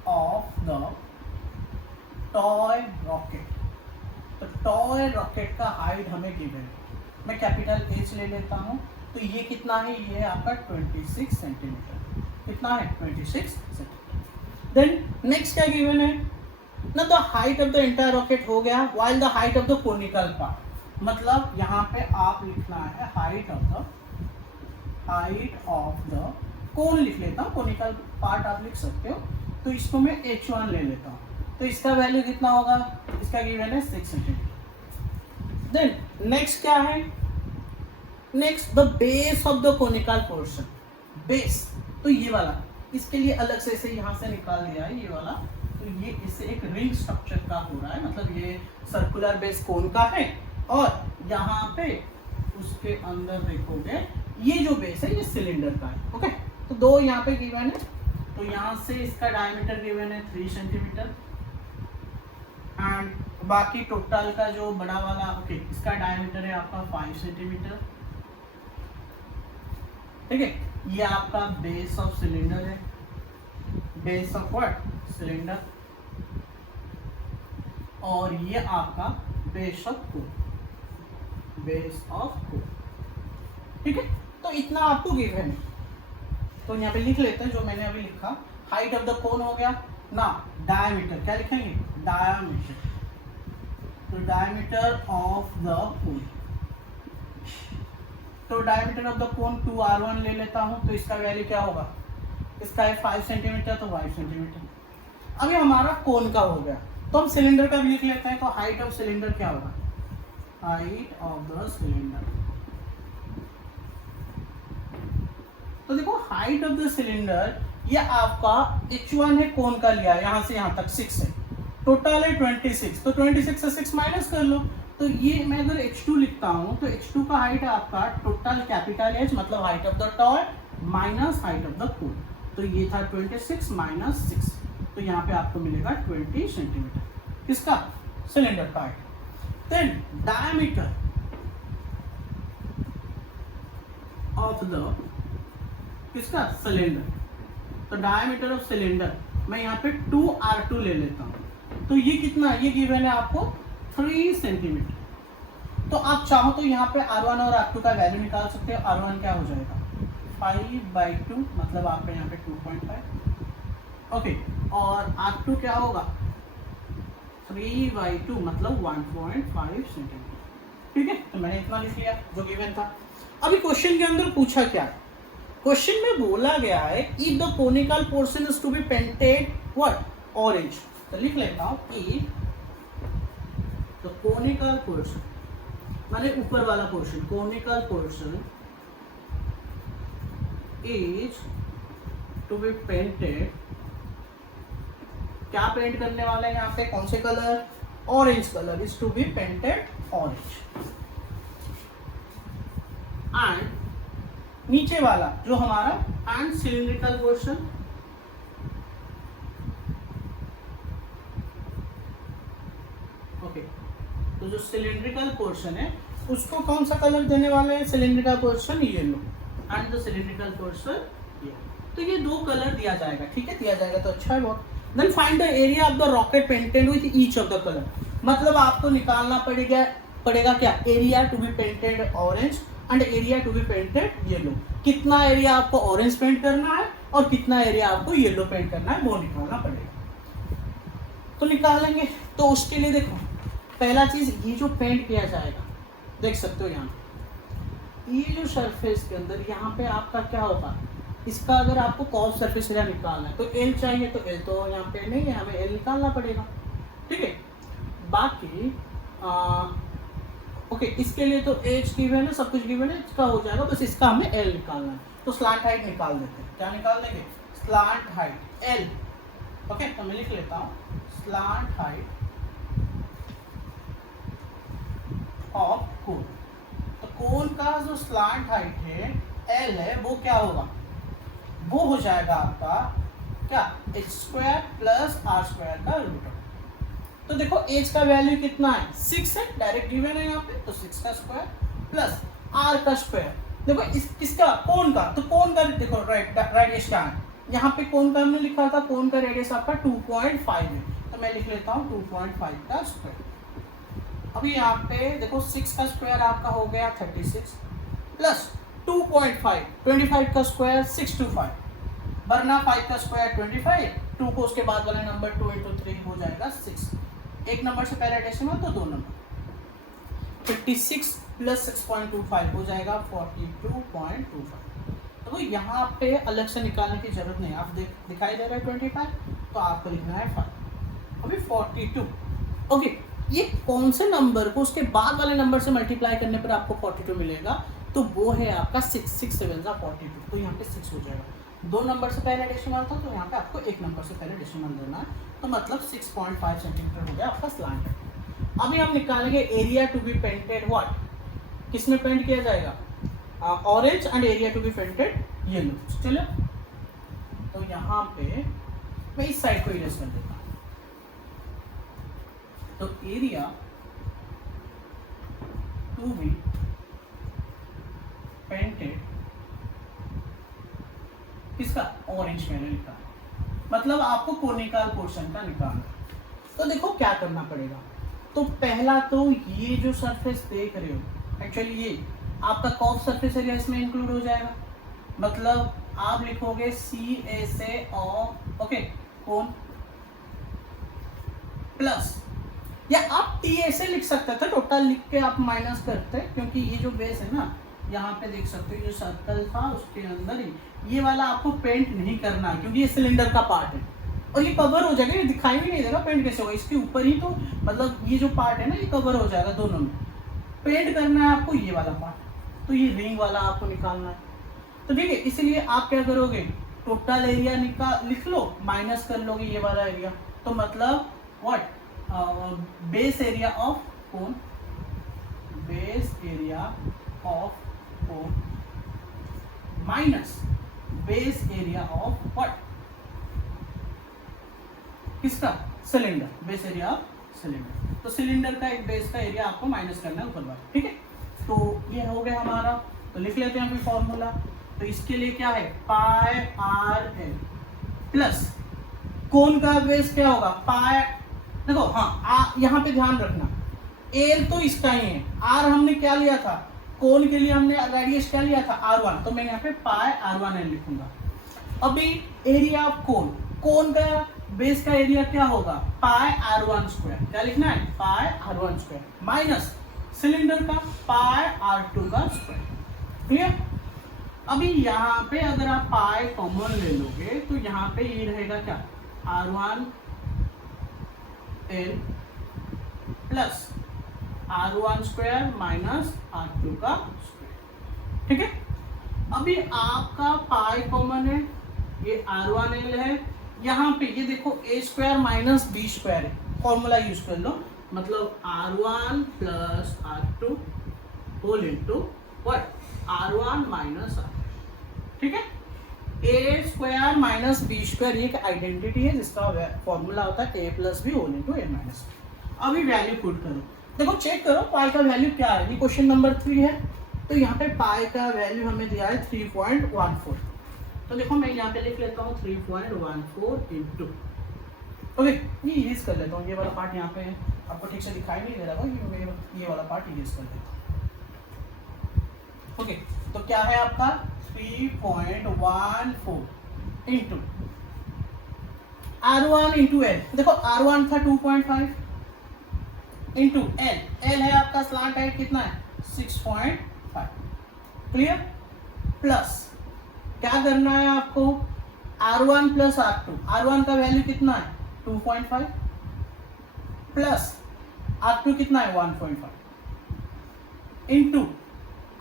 of the toy rocket. तो टॉय रॉकेट का हाइट हमें गिवन है, मैं कैपिटल H ले लेता हूँ। तो ये कितना है, ये है आपका 26 सेंटीमीटर। कितना है, 26 सेंटीमीटर। देन नेक्स्ट क्या गिवन है ना, the height of the entire rocket हो गया, while the height of the conical part. मतलब यहाँ पे आप लिखना है हाइट ऑफ द कोन लिख लेता हूँ, कोनिकल पार्ट आप लिख सकते हो। तो इसको मैं H1 ले लेता हूँ। तो इसका वैल्यू कितना होगा, इसका गिवन है 6 सेंटीमीटर। देन नेक्स्ट क्या है, next the base of the conical portion. Base, तो ये वाला, इसके लिए अलग से इसे यहाँ से निकाल दिया है ये वाला। तो ये इससे एक रिंग स्ट्रक्चर का हो रहा है, मतलब ये सर्कुलर बेस कोन का है, और यहाँ पे उसके अंदर देखोगे ये जो बेस है ये सिलेंडर का है। ओके, तो दो यहाँ पे गिवन है। तो यहाँ से इसका डायमीटर गिवन है 3 सेंटीमीटर, एंड बाकी टोटल का जो बड़ा वाला, ओके, इसका डायमीटर है आपका 5 सेंटीमीटर। ठीक है, ये आपका बेस ऑफ सिलेंडर है, बेस ऑफ व्हाट, सिलेंडर, और ये आपका base of cone, base of cone. ठीक है, तो इतना आपको गिवन है। तो यहाँ पे लिख लेते हैं जो मैंने अभी लिखा, हाइट ऑफ द कोन हो गया ना, डायमीटर क्या लिखेंगे, डायमीटर। तो डायमीटर ऑफ द कोन, तो diameter of the cone 2r1 ले लेता हूं। तो इसका वैल्यू क्या होगा, इसका है 5 सेंटीमीटर, तो 5 सेंटीमीटर। अभी हमारा कोन का हो गया, तो हम सिलेंडर का भी लिख लेते हैं। तो हाइट ऑफ सिलेंडर क्या होगा, हाइट ऑफ द सिलेंडर। तो देखो हाइट ऑफ द सिलेंडर, ये आपका H1 है, कोन का लिया, यहां से यहां तक 6 है, टोटल है 26। तो 26 से 6 माइनस कर लो। तो ये मैं अगर H2 लिखता हूं, तो H2 का हाइट है आपका टोटल कैपिटल H, मतलब height of the toy minus height of the cone. तो ये था 26 माइनस 6, तो यहाँ पे आपको मिलेगा 20 सेंटीमीटर, किसका, सिलेंडर का height. Then diameter of the किसका, सिलेंडर। तो डायमीटर ऑफ सिलेंडर मैं यहाँ पे 2r2 ले लेता हूँ। तो ये कितना, ये गिवन है आपको 3 सेंटीमीटर। तो आप चाहो तो यहाँ पे R1 और R2 का वैल्यू निकाल सकते हो। R1 क्या हो जाएगा, 5/2, मतलब आपका यहाँ पे 2.5, ओके, और R2 क्या होगा, 3/2, मतलब 1.5 सेंटीमीटर। ठीक है, तो मैंने इतना लिख लिया जो गिवन था। अभी क्वेश्चन के अंदर पूछा क्या है, क्वेश्चन में बोला गया है if the conical portion is to be painted what, orange. तो लिख लेता हूं, इफ तो कोनिकल पोर्शन माने ऊपर वाला portion, conical portion is to be painted, क्या पेंट करने वाले हैं यहाँ पे, कौन से colour, orange colour is to be painted orange. And नीचे वाला जो हमारा एंड सिलिंड्रिकल पोर्शन, ओके, तो जो सिलिंड्रिकल पोर्शन है उसको कौन सा कलर देने वाले हैं, cylindrical portion yellow and the cylindrical portion ये, तो ये दो कलर दिया जाएगा, ठीक है, दिया जाएगा तो अच्छा है बहुत। Then find the area of the rocket painted with each of the colour, मतलब आपको निकालना पड़ेगा क्या, area to be painted orange and area to be painted yellow, कितना एरिया आपको ऑरेंज पेंट करना है और कितना एरिया आपको येलो पेंट करना है वो निकालना पड़ेगा। तो निकालेंगे, तो उसके लिए देखो पहला चीज ये जो पेंट किया जाएगा, देख सकते हो यहाँ ये जो सरफेस के अंदर यहाँ पे आपका क्या होगा, इसका अगर आपको कर्व सरफेस एरिया निकालना है तो एल चाहिए, तो एल तो यहाँ पे नहीं है, हमें एल निकालना पड़ेगा, ठीक है। बाकी ओके, इसके लिए तो एच गिवन है, सब कुछ गिवन है, इसका हो जाएगा, बस इसका हमें एल निकालना है, तो स्लांट हाइट निकाल देते हैं, क्या निकाल देंगे, स्लांट हाइट एल, ओके, तो मैं लिख लेता हूँ स्लांट हाइट ऑफ कोन, तो कोन का जो स्लांट हाइट है एल है वो क्या होगा, वो हो जाएगा आपका क्या, H square plus R square का रूट। तो देखो एच का वैल्यू कितना है, 6 है, डायरेक्ट गिवन है यहाँ पे, तो 6 का स्क्वायर प्लस आर का स्क्वायर, देखो इसका कोन का, तो कोन का देखो रेडियस क्या है, यहाँ पे कोन का हमने लिखा था, कोन का रेडियस आपका 2.5 है, तो मैं लिख लेता हूँ 2.5 का स्क्वायर। अभी यहाँ पे देखो 6 का स्क्वायर आपका हो गया 36 प्लस 2.5, 25 का स्क्वायर 625, वरना 5 का स्क्वायर 25, 2 को उसके बाद वाला नंबर 2 into 3 हो जाएगा 6, एक नंबर से पहले डेसिमल तो दो नंबर, 56 प्लस 6.25 हो जाएगा 42.25। तो यहाँ पे अलग से निकालने की जरूरत नहीं, आप दिखाई दे रहा है 25, तो आपको लिखना है 5, अभी 42, ओके। ये कौन से नंबर को उसके बाद वाले नंबर से मल्टीप्लाई करने पर आपको 42 मिलेगा, तो वो है आपका 6, 6 7 42, तो यहाँ पे 6 हो जाएगा, दो नंबर से पहले डेसिमल था, तो यहाँ पे आपको एक नंबर से पहले डेसिमल देना है, तो मतलब 6.5 सेंटीमीटर हो गया आपका स्लांट। अभी हम निकालेंगे area to be painted what, किसमें पेंट किया जाएगा, orange and area to be painted yellow, चलो तो यहाँ पे मैं इस साइड को इरेज कर देता हूँ, तो एरिया टू बी पेंटेड किसका, ऑरेंज मैंने लिखा, मतलब आपको कोनिकल पोर्शन का निकालना। तो देखो क्या करना पड़ेगा, तो पहला तो ये जो सरफेस देख रहे हो, एक्चुअली ये आपका कर्व सरफेस एरिया इसमें इंक्लूड हो जाएगा, मतलब आप लिखोगे C S A of, okay, cone plus, या आप टी ऐसे लिख सकते थे, टोटल लिख के आप माइनस करते, क्योंकि ये जो बेस है ना, यहाँ पे देख सकते हो जो सर्कल था उसके अंदर ही ये वाला आपको पेंट नहीं करना है, क्योंकि ये सिलेंडर का पार्ट है और ये कवर हो जाएगा, ये दिखाई भी नहीं देगा पेंट कैसे होगा, इसके ऊपर ही तो मतलब ये जो पार्ट है ना ये कवर हो जाएगा, दोनों में पेंट करना है आपको ये वाला पार्ट, तो ये रिंग वाला आपको निकालना है। तो ठीक है, इसलिए आप क्या करोगे, टोटल एरिया लिख लो, माइनस कर लोगे ये वाला एरिया, तो मतलब what, base area of cone, base area of cone minus base area of what, किसका, cylinder, base area of cylinder, तो सिलेंडर का एक बेस का एरिया आपको माइनस करना है ऊपर वाला, ठीक है। तो ये हो गया हमारा, तो लिख लेते हैं अभी फॉर्मूला, तो इसके लिए क्या है, पाई आर एल प्लस कोन का बेस क्या होगा, पाई, देखो हाँ यहाँ पे ध्यान रखना, एल तो इसका ही है, आर हमने क्या लिया था, कोन के लिए हमने रेडियस क्या लिया था R1, तो मैं यहाँ पे पाई R1L लिखूंगा। अभी एरिया ऑफ कोन, कोन का बेस का एरिया क्या होगा, पाई R1 स्क्वायर, क्या लिखना है, पाई R1 स्क्वायर माइनस सिलेंडर का पाई R2 का स्क्वायर, क्लियर। अभी यहाँ पे अगर आप पाई कॉमन ले लोगे तो यहाँ पे ये रहेगा क्या, R1L plus R1 square minus R2 का स्क्वायर। ठीक है, अभी आपका पाई कॉमन है, ये R1L है, यहाँ पे ये देखो a square minus b square है, फॉर्मूला यूज कर लो, मतलब R1 plus R2 whole into what R1 minus R2। ठीक है, A square minus B square ये एक आइडेंटिटी है जिसका फॉर्मूला होता है A plus B whole into A minus. अभी वैल्यू पुट करो, देखो चेक करो पाई का वैल्यू क्या है, ये क्वेश्चन नंबर 3 है, तो यहाँ पे पाई का वैल्यू हमें दिया है 3.14। तो देखो मैं यहाँ पे लिख लेता हूँ 3.14 इंटू, ओके ये इरेज कर लेता हूँ, ये वाला पार्ट यहाँ पे आपको ठीक से दिखाई नहीं दे रहा होगा, ये वाला पार्ट इरेज कर लेता हूँ। ओके तो क्या है आपका 3.14 इंटू R1 इंटू एल, देखो R1 था 2.5 इंटू एल है आपका स्लांट हाइट कितना है 6.5, क्लियर, प्लस क्या करना है आपको R1 प्लस R2, R1 का वैल्यू कितना है 2.5 प्लस R2 कितना है 1.5 into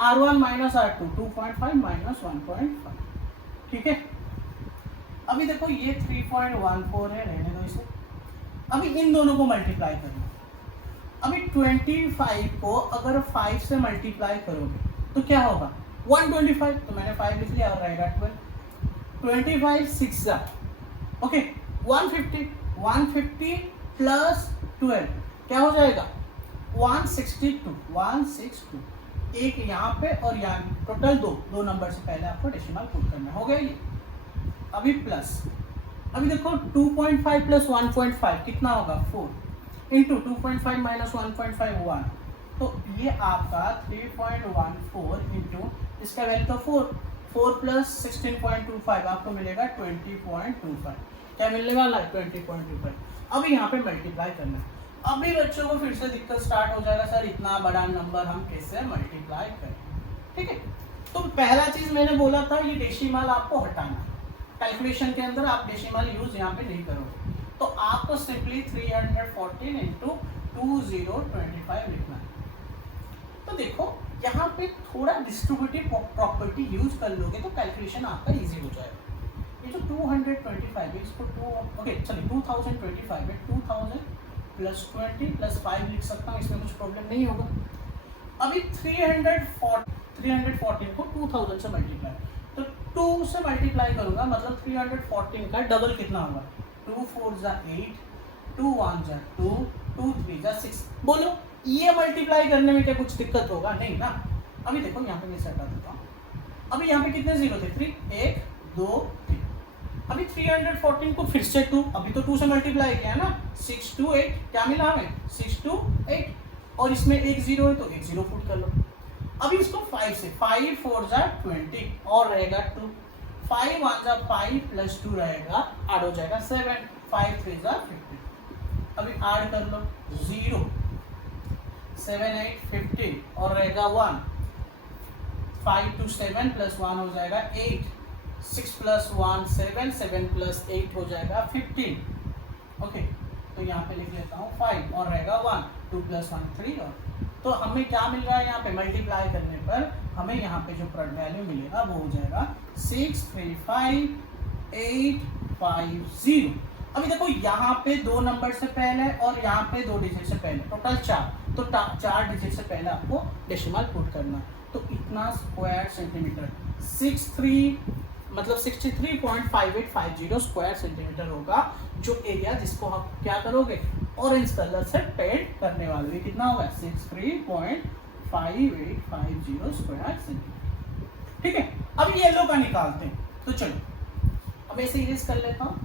R1 minus R2 2.5 minus 1.5। ठीक है, अभी देखो ये 3.14 है, रहने दो इसे, अभी इन दोनों को मल्टीप्लाई करना। अभी 25 को अगर 5 से मल्टीप्लाई करोगे तो क्या होगा 125, तो मैंने 5 लिख लिया और रहेगा 12, 25 6 ओके 150 प्लस 12 क्या हो जाएगा 162, एक यहाँ पे और यहाँ टोटल दो नंबर से पहले आपको डेसिमल पुट करना हो गया ये। अभी प्लस, अभी देखो 2.5 प्लस 1.5 कितना होगा 4 इंटू 2.5 माइनस 1.5 1, तो ये आपका 3.14 इंटू इसका वैल्यू तो 4 प्लस 16.25 आपको मिलेगा 20.25, क्या मिलने वाला है 20.25। अभी यहाँ पे मल्टीप्लाई करना है, अभी बच्चों को फिर से दिक्कत स्टार्ट हो जाएगा, सर इतना बड़ा नंबर हम कैसे मल्टीप्लाई करें। ठीक है, तो पहला चीज मैंने बोला था ये डेसिमल आपको हटाना, कैलकुलेशन के अंदर आप डेसिमल यूज यहाँ पे नहीं करोगे, तो आपको सिंपली 314 इंटू 2025 लिखना है। तो देखो यहाँ पे थोड़ा डिस्ट्रीब्यूटिव प्रॉपर्टी यूज कर लोगे तो कैलकुलेशन आपका इजी हो जाएगा। ये जो 225 है इसको 2 ओके चलिए 2025 है, 2000 प्लस 20 प्लस 5 लिख सकता हूँ, इसमें कुछ प्रॉब्लम नहीं होगा। अभी 314 को 2000 से मल्टीप्लाई, तो 2 से मल्टीप्लाई करूंगा मतलब 314 का डबल कितना होगा 2 4 जा 8, 2 1 जा 2, 2 3 जा 6। बोलो ये मल्टीप्लाई करने में क्या कुछ दिक्कत होगा, नहीं ना। अभी देखो यहाँ पे मैं सेट कर देता हूँ, अभी यहाँ पे कितने जीरो थे 3 1 2 3, अभी 314 को फिर से 2, अभी तो 2 से मल्टीप्लाई किया है ना 6 2 8, क्या मिला हमें 6 2 8, और इसमें एक जीरो है तो एक जीरो पुट कर लो। अभी इसको 5 से 5 4 जा 20 और रहेगा 2, 5 1 जा 5 प्लस 2 रहेगा, ऐड हो जाएगा 7, 5 3 जा 15, अभी ऐड कर लो 0 7 8 15 और रहेगा 1, 5 2 7 प्लस 1 हो जाएगा 8, 6 प्लस 1 7, 7 प्लस 8 हो जाएगा 15। ओके तो यहाँ पे लिख लेता हूँ 5 और रहेगा 1, 2 प्लस 1 3, और तो हमें क्या मिल रहा है यहाँ पे मल्टीप्लाई करने पर हमें यहाँ पे जो वैल्यू मिलेगा वो हो जाएगा 635850। अभी देखो यहाँ पे 2 नंबर से पहले और यहाँ पे 2 डिजिट से पहले टोटल 4, तो 4 डिजिट से पहले आपको डेसिमल पुट करना, तो इतना स्क्वायर सेंटीमीटर 63.5850 स्क्वायर सेंटीमीटर होगा जो एरिया जिसको हम क्या करोगे ऑरेंज कलर से पेंट करने वाले, ये कितना होगा 63.5850 स्क्वायर सेंटीमीटर। ठीक है, अब येलो का निकालते हैं, तो चलो अब ऐसे इरेज कर लेता हूं।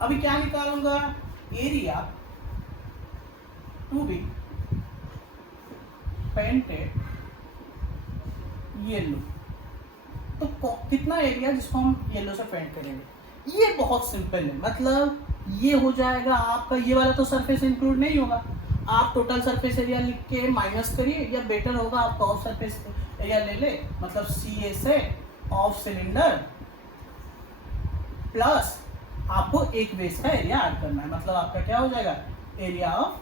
अभी क्या निकालूंगा area to be painted yellow, तो कितना एरिया जिसको हम येलो से पेंट करेंगे, ये बहुत सिंपल है, मतलब ये हो जाएगा आपका, ये वाला तो सरफेस इंक्लूड नहीं होगा, आप टोटल सरफेस एरिया लिख के माइनस करिए, या बेटर होगा आप ऑफ सरफेस एरिया ले ले, मतलब CSA ऑफ सिलेंडर प्लस आपको एक बेस का एरिया ऐड करना है, मतलब आपका क्या हो जाएगा area of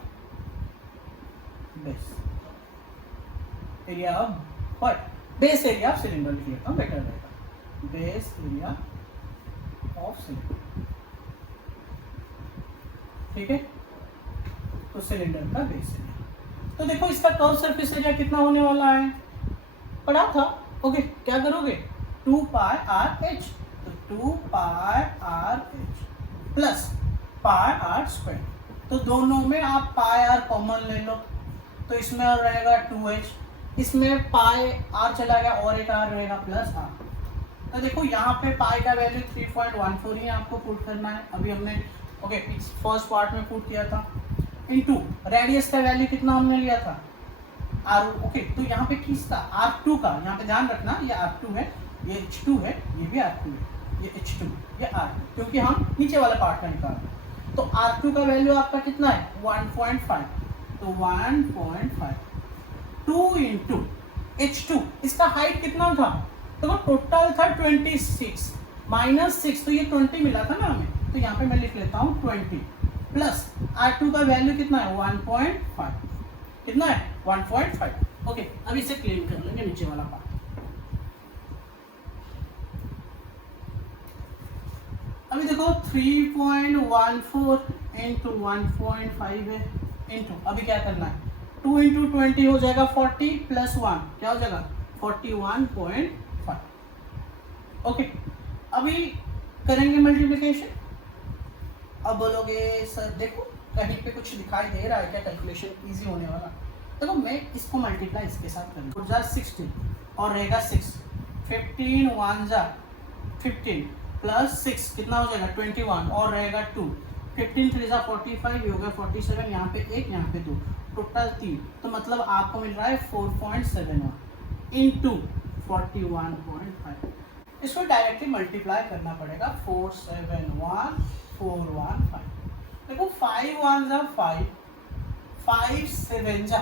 base, area of what, base area of cylinder लिख लेता हूँ, बेटर रहेगा, बेस एरिया ऑफ सिलेंडर, ठीक है। तो सिलेंडर का बेस एरिया, तो देखो इसका कर्व सरफेस एरिया कितना होने वाला है, पढ़ा था। ओके, क्या करोगे, 2 पाई आर एच, तो 2 pi R H plus pi R square, तो दोनों में आप पाई आर कॉमन ले लो, तो इसमें और रहेगा 2h, इसमें पाई आर चला गया और एक आर रहेगा प्लस आर। तो देखो यहाँ पे पाई का वैल्यू 3.14 ही आपको पुट करना है, अभी हमने ओके फर्स्ट पार्ट में पुट किया था, इनटू रेडियस का वैल्यू कितना हमने लिया था आर, ओके। तो यहाँ पे किसका, R2 का, यहाँ पे ध्यान रखना ये R2 है, ये H2 है, ये भी R2 है, ये H2, ये R2, क्योंकि हम नीचे वाले पार्ट का निकाल रहे हैं। तो R2 का वैल्यू आपका कितना है 1.5, तो 1.5 2 इंटू H2, इसका हाइट कितना था, तो वो टोटल था 26 माइनस 6, तो ये 20 मिला था ना हमें, तो यहाँ पे मैं लिख लेता हूँ 20 प्लस R2 का वैल्यू कितना है 1.5, कितना है 1.5। ओके, अब इसे क्लीन कर लेंगे नीचे वाला पार्ट। अभी देखो 3.14 इंटू 1.5 है, इंटू अभी क्या करना है 2 इंटू 20 हो जाएगा 40 प्लस 1 क्या हो जाएगा 41.5। ओके, अभी करेंगे मल्टीप्लिकेशन। अब बोलोगे सर देखो कहीं पे कुछ दिखाई दे रहा है क्या कैलकुलेशन इजी होने वाला, देखो मैं इसको मल्टीप्लाई इसके साथ करूँगा, 16 और रहेगा 6, 15 1 जा 15 प्लस 6 कितना हो जाएगा 21 और रहेगा 2, 15 3 जा 45, ये हो गया 47, यहाँ पे 1 यहाँ पे 2, टोटल 3, तो मतलब आपको मिल रहा है 4.71 इंटू 41.5। इसको डायरेक्टली मल्टीप्लाई करना पड़ेगा, 471,415। देखो 5 1 जा 5, 5 7 जा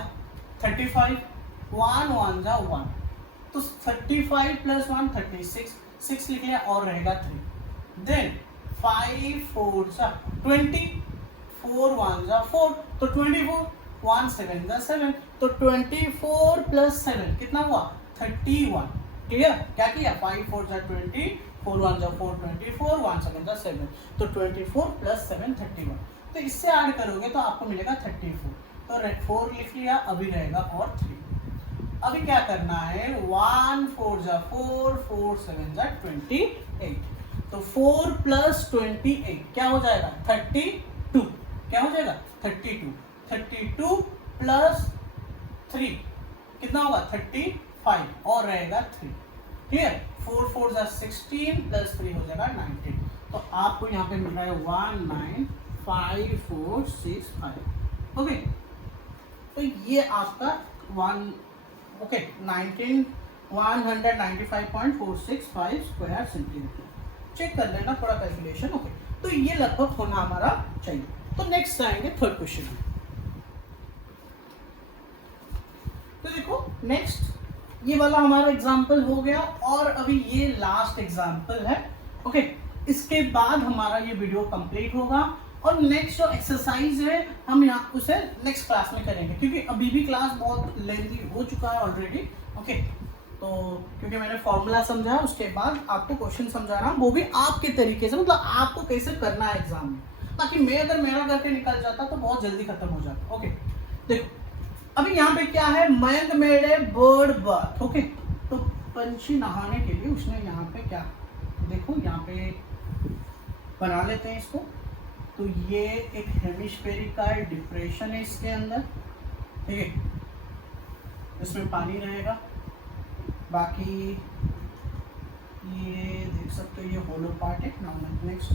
35, 1 1 जा 1, तो 35 प्लस 1 36, 6 लिख लिया और रहेगा 3, देन 5 4 जा 20, 4 1 जा 4, तो 24, 1 7 जा 7, तो 24 प्लस 7 कितना हुआ 31। क्लियर, क्या किया 5 4 जा 20, 4 1 जा 4, 24, 1 7 जा 7, तो 24 प्लस 7 31, तो इससे ऐड करोगे तो आपको मिलेगा 34, तो 4 लिख लिया, अभी रहेगा और 3। अभी क्या करना है 1 4 जा 4, 4 7 जा 28, तो 4 प्लस 28 क्या हो जाएगा 32, क्या हो जाएगा 32, 32 प्लस 3 कितना होगा 35 और रहेगा 3। क्लियर, 4 4 जा 16 प्लस 3 हो जाएगा 19, तो आपको यहाँ पे मिल रहा है 195,465। ओके, तो ये आपका 195.465 स्क्वायर सेंटीमीटर। चेक कर लेना थोड़ा कैलकुलेशन। ओके, तो ये लगभग होना हमारा चाहिए। तो नेक्स्ट आएंगे थर्ड क्वेश्चन में। तो देखो नेक्स्ट ये वाला हमारा एग्जाम्पल हो गया और अभी ये लास्ट एग्जाम्पल है। ओके, इसके बाद हमारा ये वीडियो कंप्लीट होगा और नेक्स्ट जो एक्सरसाइज है हम यहाँ उसे नेक्स्ट क्लास में करेंगे, क्योंकि अभी भी क्लास बहुत लेंथी हो चुका है ऑलरेडी। ओके, तो क्योंकि मैंने फॉर्मूला समझा उसके बाद आपको क्वेश्चन समझा रहा हूँ, वो भी आपके तरीके से, मतलब आपको कैसे करना है एग्जाम में, ताकि मैं अगर मेरा करके निकल जाता तो बहुत जल्दी खत्म हो जाता। ओके, देखो अभी यहाँ पे क्या है, Mayank made a bird bath. Okay, तो पंछी नहाने के लिए उसने यहाँ पे क्या, देखो यहाँ पे बना लेते हैं इसको। तो ये एक हेमिस्फेरिकल डिप्रेशन है इसके अंदर, ठीक है, इसमें पानी रहेगा। बाकी ये देख सकते हो ये होलो पार्ट है। नाउ नेक्स्ट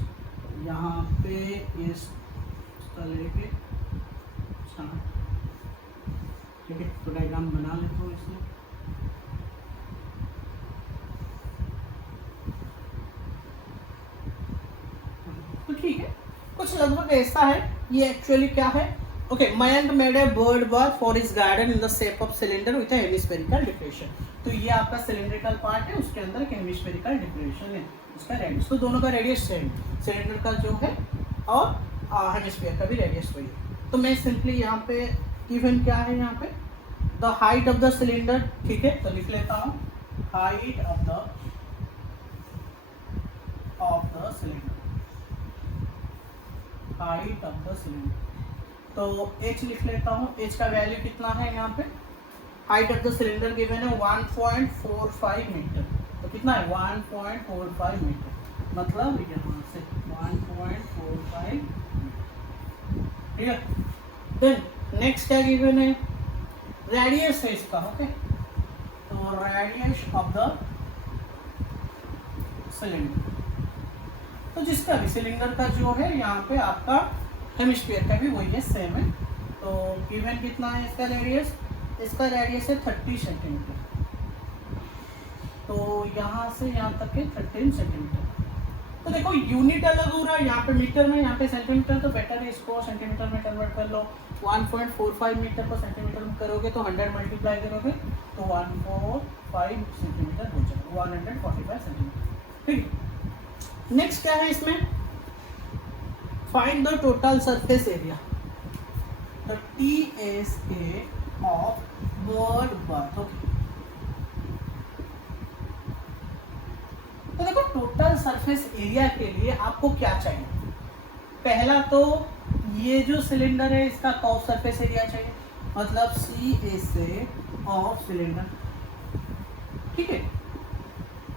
यहाँ पे इस तरह के ठीक है, तो डायग्राम बना लेते हो इसमें। तो ठीक है, कुछ लगभग ऐसा है। ये एक्चुअली क्या है, okay, Mayank made a bird bath for his garden in the shape of cylinder with a hemispherical depression. तो ये आपका सिलेंड्रिकल पार्ट है, उसके अंदर एक हेमिस्फेरिकल डिप्रेशन है, उसका रेडियस, तो दोनों का रेडियस सेम, सिलेंडर का जो है और हेमिस्फीयर का भी रेडियस वही है। तो मैं सिंपली यहाँ पे गिवन क्या है यहाँ पे the height of the cylinder, ठीक है, तो लिख लेता हूँ height of the cylinder, height of the cylinder. तो h लिख लेता हूँ, h का वैल्यू कितना है यहाँ पे, height of the cylinder given है 1.45 मीटर, तो कितना है 1.45 मीटर, मतलब यहाँ से 1.45 मीटर, ठीक है। देन नेक्स्ट क्या गिवन है, रेडियस है इसका, ओके, तो रेडियस ऑफ द सिलेंडर, तो जिसका भी सिलेंडर का जो है यहाँ पे आपका हेमिस्फीयर का भी वही है, सेम है। तो गिवन कितना है इसका रेडियस, इसका रेडियस है 30 सेंटीमीटर, तो यहाँ से यहाँ तक है 13 सेंटीमीटर। तो देखो यूनिट अलग हो रहा है, यहाँ पे मीटर में, यहाँ पे सेंटीमीटर, तो बेटर है इसको सेंटीमीटर में कन्वर्ट कर लो। 1.45 मीटर को सेंटीमीटर में करोगे तो 100 मल्टीप्लाई करोगे तो 145 सेंटीमीटर हो जाएगा, 145 सेंटीमीटर, ठीक। नेक्स्ट क्या है इसमें, find the total surface area, the TSA of word birth, okay. तो देखो टोटल सरफेस एरिया के लिए आपको क्या चाहिए, पहला तो ये जो सिलेंडर है इसका कर्व सरफेस एरिया चाहिए, मतलब CSA ऑफ सिलेंडर, ठीक है।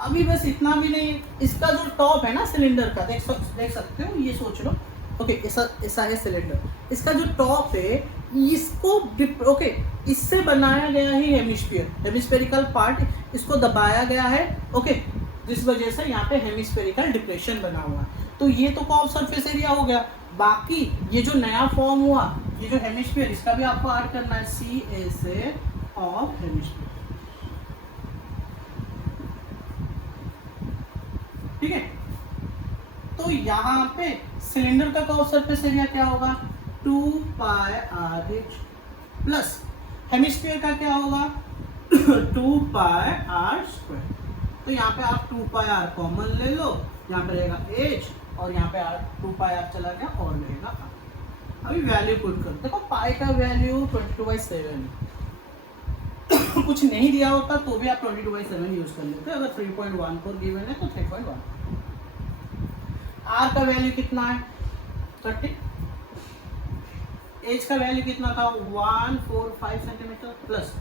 अभी बस इतना भी नहीं, इसका जो टॉप है ना सिलेंडर का, देख सकते हो, ये सोच लो, ओके, ऐसा है सिलेंडर, इसका जो टॉप है इसको ओके इससे बनाया गया है हेमिस्फीयर, हेमिस्फेरिकल पार्ट इसको दबाया गया है, ओके, जिस वजह से यहाँ पे हेमिस्फेरिकल डिप्रेशन बना हुआ है। तो ये तो कर्व सरफेस एरिया हो गया। बाकी ये जो नया फॉर्म हुआ, ये जो हेमिस्फीयर, इसका भी आपको ऐड करना है, CSA ऑफ हेमिस्फीयर, ठीक है। तो यहाँ पे सिलेंडर का कर्व सरफेस एरिया क्या होगा, 2πr प्लस हेमिस्फीयर का क्या होगा 2πr²। तो यहाँ पे आप 2πr कॉमन ले लो, यहाँ पे रहेगा h और यहाँ पे 2πr चला गया और रहेगा r। अभी वैल्यू पुट करो, देखो पाई का वैल्यू 22/7 कुछ नहीं दिया होता तो भी आप 22/7 यूज कर लेते, अगर 3.14 गिवन है तो 3.1। r का वैल्यू कितना है 30, h का वैल्यू कितना था 145 सेंटीमीटर प्लस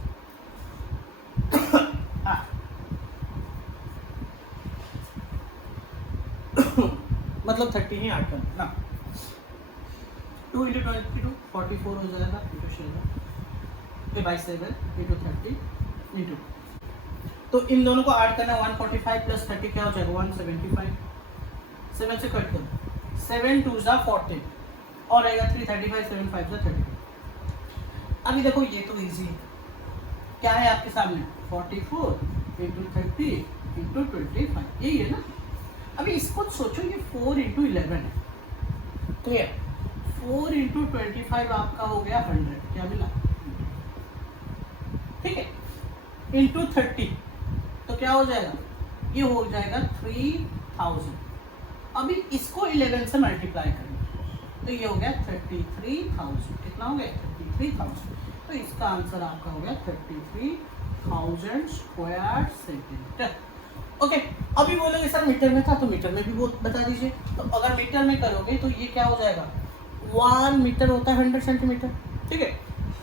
मतलब 30 ही 8 ना, 2 × 22 44 हो जाएगा, बाई 7 × 30 × तो इन दोनों को ऐड करना, 145 प्लस 30 क्या हो जाएगा 175, 7 से कट करो, 7 2 जा 14 और रहेगा 335, 7 5 जा 30। अभी देखो ये तो इजी है, क्या है आपके सामने 44 × 30 × 25, यही है ना। अभी इसको सोचो, ये 4 × 11 है, क्लियर, 4 × 25 आपका हो गया 100, क्या मिला, ठीक है, इंटू 30 तो क्या हो जाएगा, ये हो जाएगा 3000। अभी इसको 11 से मल्टीप्लाई करेंगे तो ये हो गया 33,000, कितना हो गया 33,000। तो इसका आंसर आपका हो गया 33,000 स्क्वायर सेंटीमीटर, ओके। अभी बोलोगे सर मीटर में था, तो मीटर में भी वो बता दीजिए। तो अगर मीटर में करोगे तो ये क्या हो जाएगा, 1 मीटर होता है 100 सेंटीमीटर, ठीक है।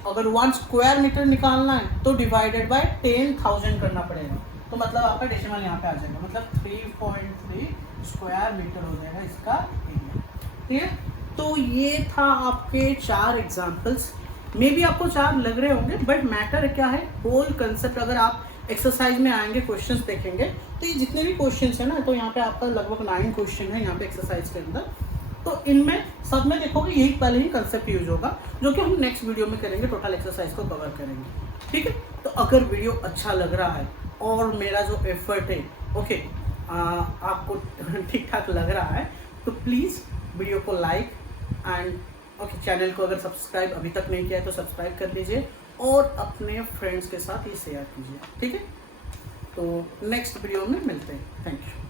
अगर 1 स्क्वायर मीटर निकालना है तो डिवाइडेड बाय 10,000 करना पड़ेगा, तो मतलब आपका डेसिमल यहाँ पे आ जाएगा, मतलब 3.3 स्क्वायर मीटर हो जाएगा इसका एरिया, ठीक है। तो ये था आपके 4 एग्जाम्पल्स, मे भी आपको 4 लग रहे होंगे, बट मैटर क्या है, होल कंसेप्ट। अगर आप एक्सरसाइज में आएंगे, क्वेश्चंस देखेंगे, तो ये जितने भी क्वेश्चंस है ना, तो यहाँ पे आपका लगभग 9 क्वेश्चन है यहाँ पे एक्सरसाइज के अंदर। तो इनमें सब में देखोगे यही पहले ही कंसेप्ट यूज होगा, जो कि हम नेक्स्ट वीडियो में करेंगे, टोटल एक्सरसाइज को कवर करेंगे, ठीक है। तो अगर वीडियो अच्छा लग रहा है और मेरा जो एफर्ट है ओके आपको ठीक ठाक लग रहा है, तो प्लीज़ वीडियो को लाइक एंड ओके, चैनल को अगर सब्सक्राइब अभी तक नहीं किया है तो सब्सक्राइब कर लीजिए और अपने फ्रेंड्स के साथ ये शेयर कीजिए, ठीक है। तो नेक्स्ट वीडियो में मिलते हैं, थैंक यू।